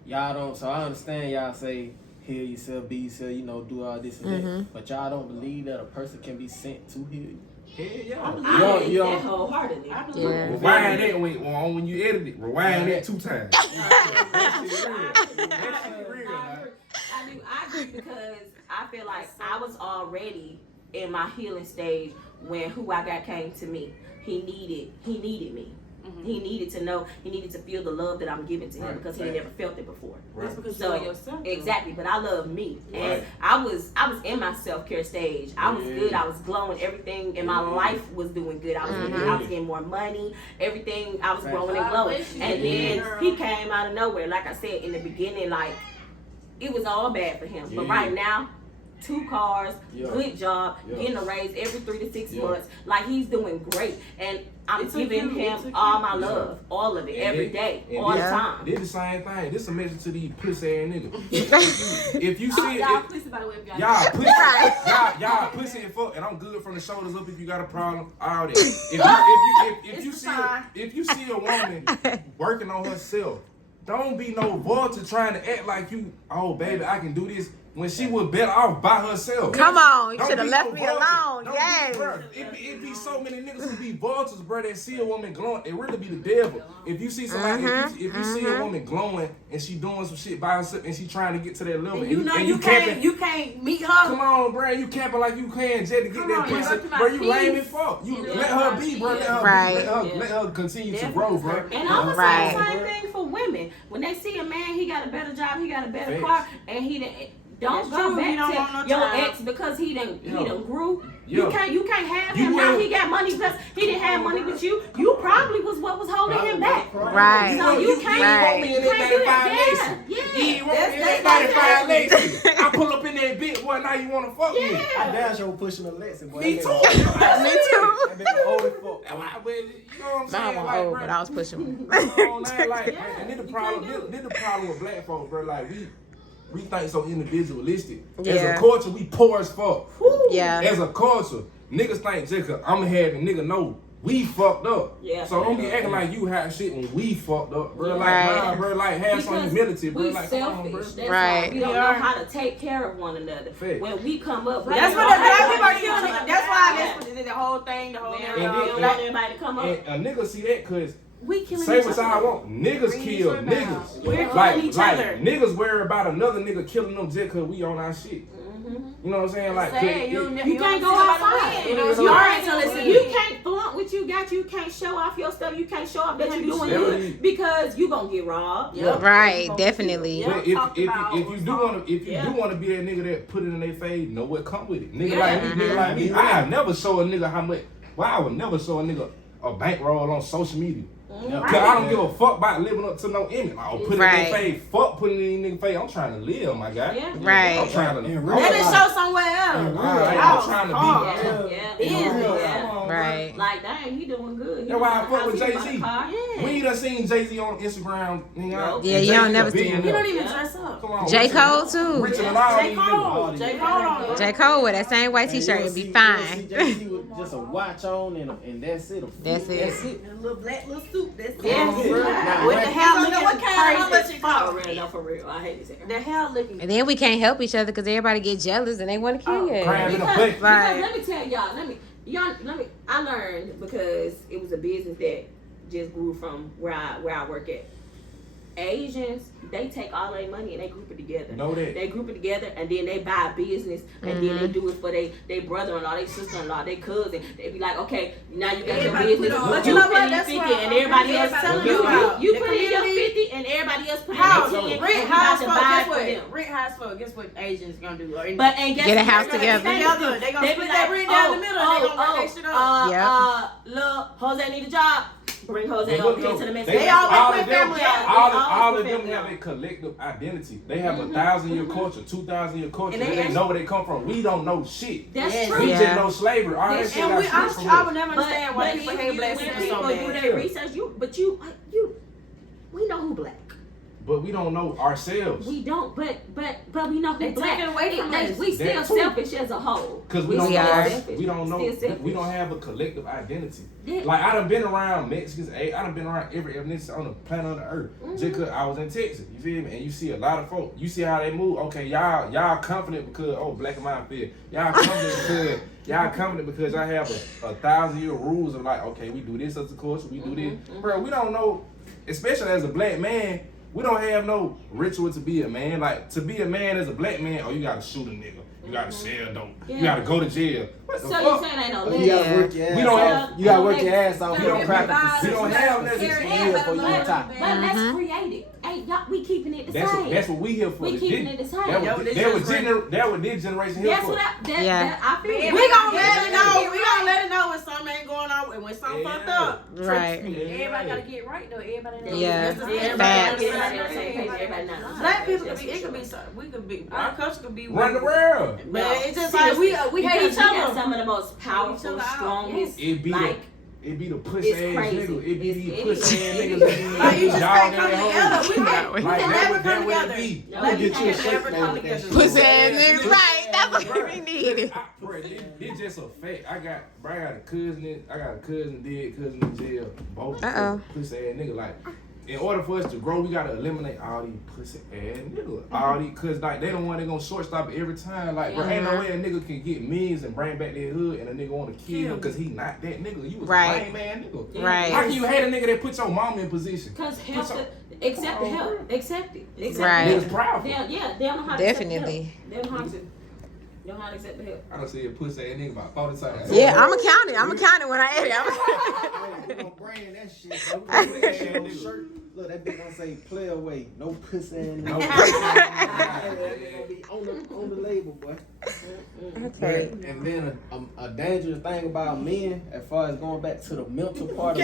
y'all don't. So I understand y'all say heal yourself, be yourself, do all this and that. But y'all don't believe that a person can be sent to heal you. Hell yeah. I believe Yo. that wholeheartedly. Yeah. Rewind that when you edit it. Rewind that 2 times. That shit real. That shit real. Like. I agree because I feel like I was already in my healing stage when who I got came to me. He needed me. He needed to know, he needed to feel the love that I'm giving to him because he had never felt it before. That's because So, you love yourself. exactly, but I love me. And I was in my self-care stage. I was good, I was glowing, everything in my life was doing good. I was getting more money, everything, I was growing and glowing. And then he came out of nowhere. Like I said in the beginning, like, it was all bad for him. But right now, 2 cars, good job, getting a raise every 3 to 6 months. Like, he's doing great. And I'm giving him all my love, all of it, every day, all the time. This the same thing. This a message to these pussy ass niggas. If you see it, y'all pussy by the way. y'all pussy and fuck, and I'm good from the shoulders up if you got a problem. All that. If you see a woman working on herself, don't be no vulture trying to act like you, oh baby, I can do this. When she was better off by herself. Come on, you Don't should have be left no me vulture. alone. Don't Yes. It be so many niggas who be vultures, bro, that see a woman glowing. It really be the devil. If you see somebody, if you see a woman glowing and she doing some shit by herself and she trying to get to that level, And you know and you can't meet her. Come on, bro, you camping like you can just to get that pussy, bro. You lame as fuck. You let her be, bro. Let her continue to grow, bro. And I'm gonna say the same thing for women. When they see a man, he got a better job, he got a better car, and he didn't. Don't go back to your ex because he done grew. You can't have him now. He got money because he didn't have money with you. You probably was what was holding him back. Right. So you can't want me in that 95 Lexus. You ain't want me in that 95 Lexus. I pull up in that bitch, boy. Now you want to fuck me? I damn sure pushing a lesson, boy. Me too. Me too. That bitch old as fuck. You know what I'm saying? I'm Like, old, bro, but I was pushing. and then the problem with black folks, bro. Like we think so individualistic. As a culture, we poor as fuck. Yeah. As a culture, niggas think just cause I'm having nigga know we fucked up. Yeah. So don't be acting like you had shit when we fucked up, bro. Like, nah, bro, like have some humility, bro. We Like, selfish. come on, bro. That's why we don't know how to take care of one another. Fact. When we come up, That's what the black people are killing. That's why the whole thing, the whole we don't want everybody to come up. And a nigga see that cause we killing say each what other. I want. Niggas kill niggas. We're killing Like each other. niggas worry about another nigga killing them just cause we on our shit. You know what I'm saying? Like you can't go outside. You can't flaunt what you got. You can't show off your stuff. You can't show off that you're doing good because you gonna get robbed. Right, definitely. But if you do want to be that nigga that put it in their face, know what come with it. Nigga like me, I never show a nigga how much. Well, I would never show a nigga a bankroll on social media. Cause I don't give a fuck about living up to no image. I'll put it in their face. Fuck putting it in their face. I'm trying to live, my guy. Right. I'm trying to Let it show somewhere else. I'm trying to be. Right. Like, dang, he doing good. That's why I fuck with Jay-Z. When you done seen Jay-Z on Instagram, nigga, yeah, you don't never see him. He don't even dress up. Come on, J. Cole too. Richer than all these niggas. J. Cole with that same white t-shirt would be fine. Jay-Z with just a watch on and that's it. That's it. A little black little suit. That's it. With the hair looking crazy. For real, I hate this hair. The hair looking. And then we can't help each other because everybody get jealous and they want to kill you. Because let me tell y'all, I learned because it was a business that just grew from where I work at. Asians, they take all their money and they group it together. Know that. They group it together and then they buy a business and then they do it for their brother-in-law, their sister-in-law, their cousin. They be like, okay, now you got your business. But you know what? That's 50 and everybody else telling you put in your 50 and everybody else put in their 10. Rent house for guess what? Rent house for guess what Asians gonna do? But and get a house together. They gonna split that rent down the middle and they gonna work that shit up. Look, Jose need a job. Bring Jose over here to the mess. They always put family out. All of them have a collective identity. They have a 1,000-year culture, 2,000-year culture. They know where they come from. We don't know shit. That's true. We just know slavery. All that shit I would never understand why people hate black people so bad. Do their research, we know who black. But we don't know ourselves. We don't, but we know who they black. Take it away from us. We still selfish as a whole. Because we don't know. We don't have a collective identity. Yeah. Like I done been around Mexicans. I done been around every ethnicity on the planet of the earth. Just cause I was in Texas. You feel me? And you see a lot of folk. You see how they move. Okay, y'all confident because black and white feel. Y'all confident because y'all have a 1,000-year rules of like, okay, we do this as a culture. We do this, bro. We don't know, especially as a black man. We don't have no ritual to be a man. Like, to be a man as a black man, you gotta shoot a nigga. You gotta sell dope. Yeah. You gotta go to jail. What the So fuck? you saying ain't no You gotta work your ass We don't off. have- You gotta work your ass off We for don't the practice. we don't have that. before you retire. But let's create it. Hey, y'all, we keeping it the same. That's what we here for. We keeping it the same. That what this generation here That's for. what Yeah. I feel. We gonna let it know. We gonna let it know when something ain't going on and when something fucked up. Right. Everybody gotta get right though. Everybody knows. Yeah. Facts. Black people could be. It could be. We could be. Our culture could be. Run the world. But it's just like we hate each other. Some of the most powerful, strongest, It be the pussy It's ass crazy. niggas. It be It's- these it pussy is. ass niggas that Like you just dog can't in come their together. hoes. We can't. We Like can that never would come it together. be. Like we Get you a can shirt never made come with that together. shit. Pussy ass niggas, right? That's what we needed. It's just a fact. I got a cousin. I got a cousin dead, cousin in jail. Both pussy ass niggas. Like, in order for us to grow, we gotta eliminate all these pussy ass niggas. All these, cause like they don't want they gonna shortstop it every time. Like, bro, ain't no way a nigga can get millions and bring back their hood, and a nigga wanna kill him cause he not that nigga. You was Right. a lame man nigga. Right. How can you hate a nigga that put your mom in position? Because accept the help. Accept it. Accept Right. Niggas proud. They don't know how to Definitely. accept the help. They don't know how to. They don't know how to accept the help. I done see a pussy ass nigga about 40 times. Yeah, I'ma count it. I'ma count it when I edit. We gonna brand that shit. Bro. We gonna put that shit on the shirt. Look, that bitch gonna say play away. No pussy in No no pussy. That gonna be on the label, boy. Okay. And then a dangerous thing about men, as far as going back to the mental part of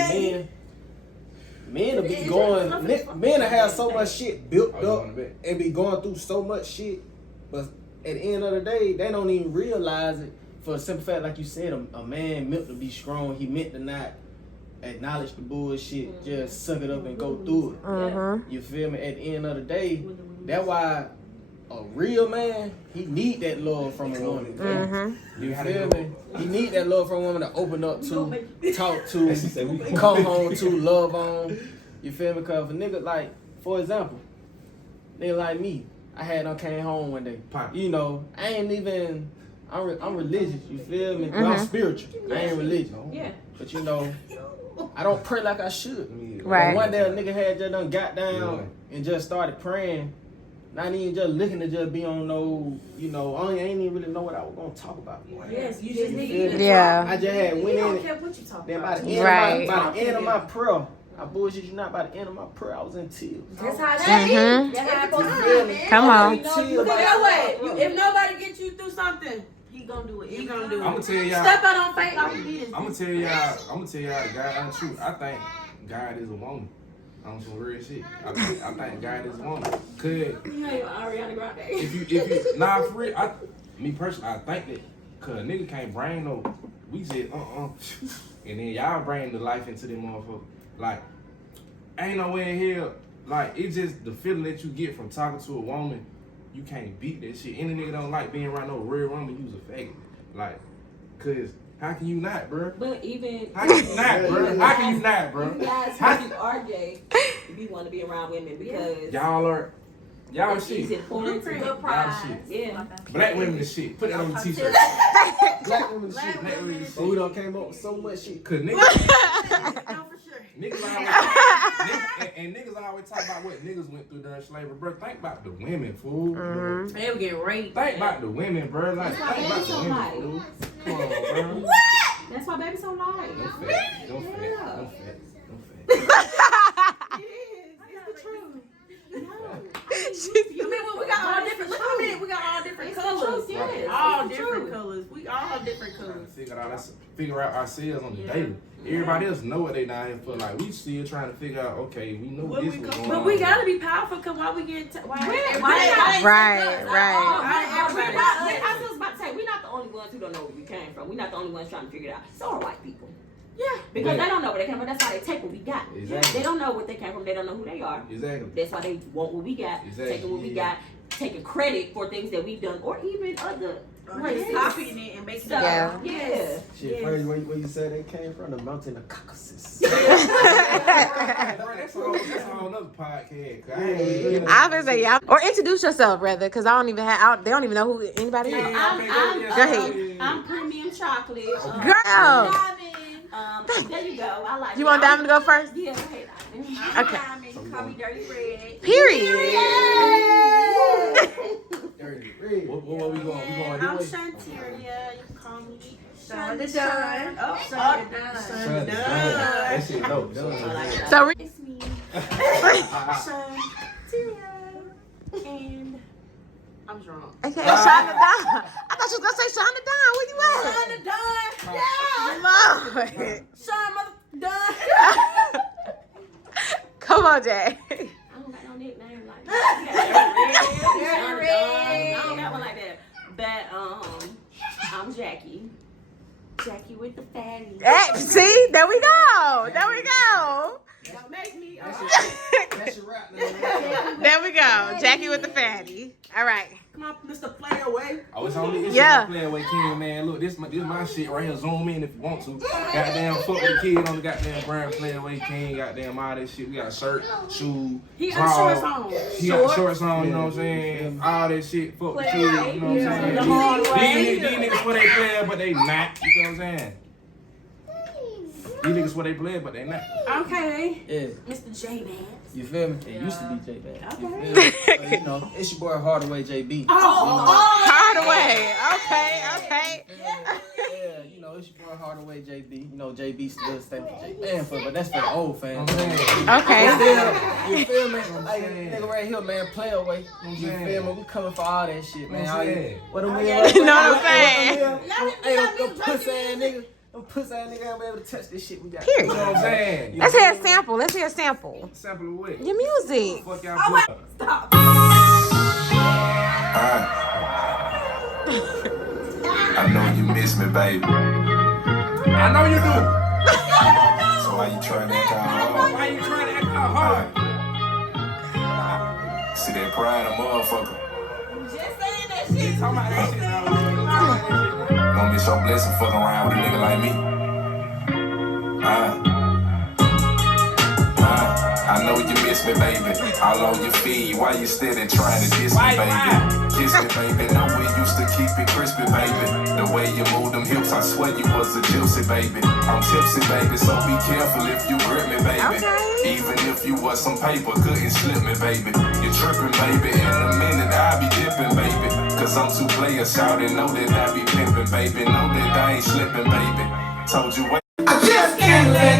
men will be going, men will have so much shit built up and be going through so much shit, but at the end of the day, they don't even realize it for the simple fact, like you said, a man meant to be strong. He meant to not acknowledge the bullshit, just suck it up and go through it. You feel me? At the end of the day, that's why a real man, he need that love from a woman. You feel me? He need that love from a woman to open up to, talk to, come home to, love on. You feel me? Because if a nigga like, for example, nigga like me, I came home one day. You know, I ain't even, I'm religious, you feel me? But I'm spiritual. I ain't religious. Yeah. But you know, I don't pray like I should. Right. But one day a nigga had just done got down and just started praying. Not even just looking to just be on no, you know, I ain't even really know what I was gonna talk about. Yes, you just need to. Yeah. I just had went You don't in. care what you talk Then about. by the end of my prayer, I bullshit you not. By the end of my prayer, I was in tears. That's how it is. That's how it is. Come on. Because that way, if nobody gets you through something, He gonna do it. he gonna do it. I'm gonna tell y'all. Step out on faith like he did. I'm gonna tell y'all the God truth. I think God is a woman. On some real shit. I think God is a woman. Cause Ariana Grande. if you nah for real, me personally, I think that cause a nigga can't bring no, we said and then y'all bring the life into them motherfuckers. Like, ain't no way in hell. Like, it's just the feeling that you get from talking to a woman. You can't beat that shit. Any nigga don't like being around no real woman. You's a faggot. Like, cause how can you not, bro? But even How can you not, bro? How can you not, bro? you guys How who are gay, you want to be around women because y'all it's shit. important to Good Y'all prize. shit. Yeah. Black women is shit. Put that on the t-shirt. Black women Black shit. women is But we shit. done came up with so much shit. Cause niggas, No, for sure. niggas always talk about what niggas went through during slavery, bro. Think about the women, fool. They were getting raped. Think about the women, bro. Like, That's why think about baby's the so women, light. fool. Come on, bro. That's why baby's so light. Don't fat. Don't fat. Yeah. Don't fat. Don't fat. It is. It's the truth. You mean when we got all different? Look how many we got all different colors. Yes. All It's the different truth. colors. We all different Trying colors. to figure out ourselves on the daily. Everybody else know what they down here for. Like, we still trying to figure out. Okay, we know this was going on. But we gotta be powerful because why we get Right. I was about to say, we're not the only ones who don't know where we came from. We're not the only ones trying to figure it out. So are white people. Yeah. Because Yeah. they don't know where they came from. That's why they take what we got. Exactly. They don't know where they came from. They don't know who they are. Exactly. That's why they want what we got. Exactly. Taking what we got. Taking credit for things that we've done. Or even other races. Copying it and making So, it. Yeah. yeah. Shit, first where you said they came from, the mountain of Caucasus. Bro, that's a whole nother podcast. 'Cause I ain't even- I was say y'all, or introduce yourself rather, because I don't even have. They don't even know who anybody is. I'm Go ahead. I'm premium chocolate. Girl. There you go. I like. You want Diamond to go first? Yeah. Okay. Okay. Call me Dirty Red. Period. Dirty red. What we going? We going I'm this way? Shantiria. You can call me Shonda Dunn. Shonda Dunn. Son, that shit dope. So It's me. Shantiria. And I'm drunk. okay, Shonda Dunn. I thought you was gonna say Shonda Dunn. Where you at? Shonda Dunn. Yeah. Lord. Shonda Dunn. Come on, Jay. I don't got no nickname like that. Dirty Red. I don't got one like that. But I'm Jackie. Jackie with the fatty. Hey, see, there we go. There we go. Don't make me. That's your rap now. There we go. Jackie with the fatty. All right. Come on, Mr. Playaway. Oh, it's only this Yeah. shit Playaway King, man. Look, this my shit right here. Zoom in if you want to. Goddamn, fuck with the kid on the goddamn brand Playaway King. Goddamn, all that shit. We got a shirt, shoe, He got shorts on. He got shorts on, you know what I'm saying? All that shit. Fuck the kid, you know what I'm saying? These niggas what they play, but they not. You know what I'm saying? These niggas what they play, but they not. Okay. Yeah. Mr. J Man. You feel me? It used to be J Bad. Okay. You feel me? So, you know, it's your boy Hardaway JB. Hardaway. Okay. Yeah, you know, it's your boy Hardaway JB. You know, JB still stand for J Man for, but that's for the old fans. Okay. Still, you feel me? Like, nigga right here, man, play away. You feel me? We coming for all that shit, man. What do we You know what I'm saying? Hey, them pussy ass nigga. Them pussy ass nigga ain't be able to touch this shit we got. Period. You know what I'm saying? Let's hear a sample. Let's hear a sample. Sample of what? Your music. Fuck y'all play. Stop. I know you miss me, baby. I know you do. So why you trying to act all hard? Why you trying to act all hard? See that pride, a motherfucker. Just saying that shit. Talking about that shit now. Talking about that shit now. Gonna be so blessed to fuck around with a nigga like me. I know you miss me, baby. All on your feet. Why you steady trying to diss me, baby? Kiss me, baby. Know we used to keep it crispy, baby. The way you move them hips, I swear you was a gypsy, baby. I'm tipsy, baby, so be careful if you grip me, baby. Even if you was some paper, couldn't slip me, baby. You tripping, baby. In a minute, I'll be dipping, baby. Cause I'm too player, shout and know that I be pimping, baby. Know that I ain't slipping, baby. Told you what. I just can't let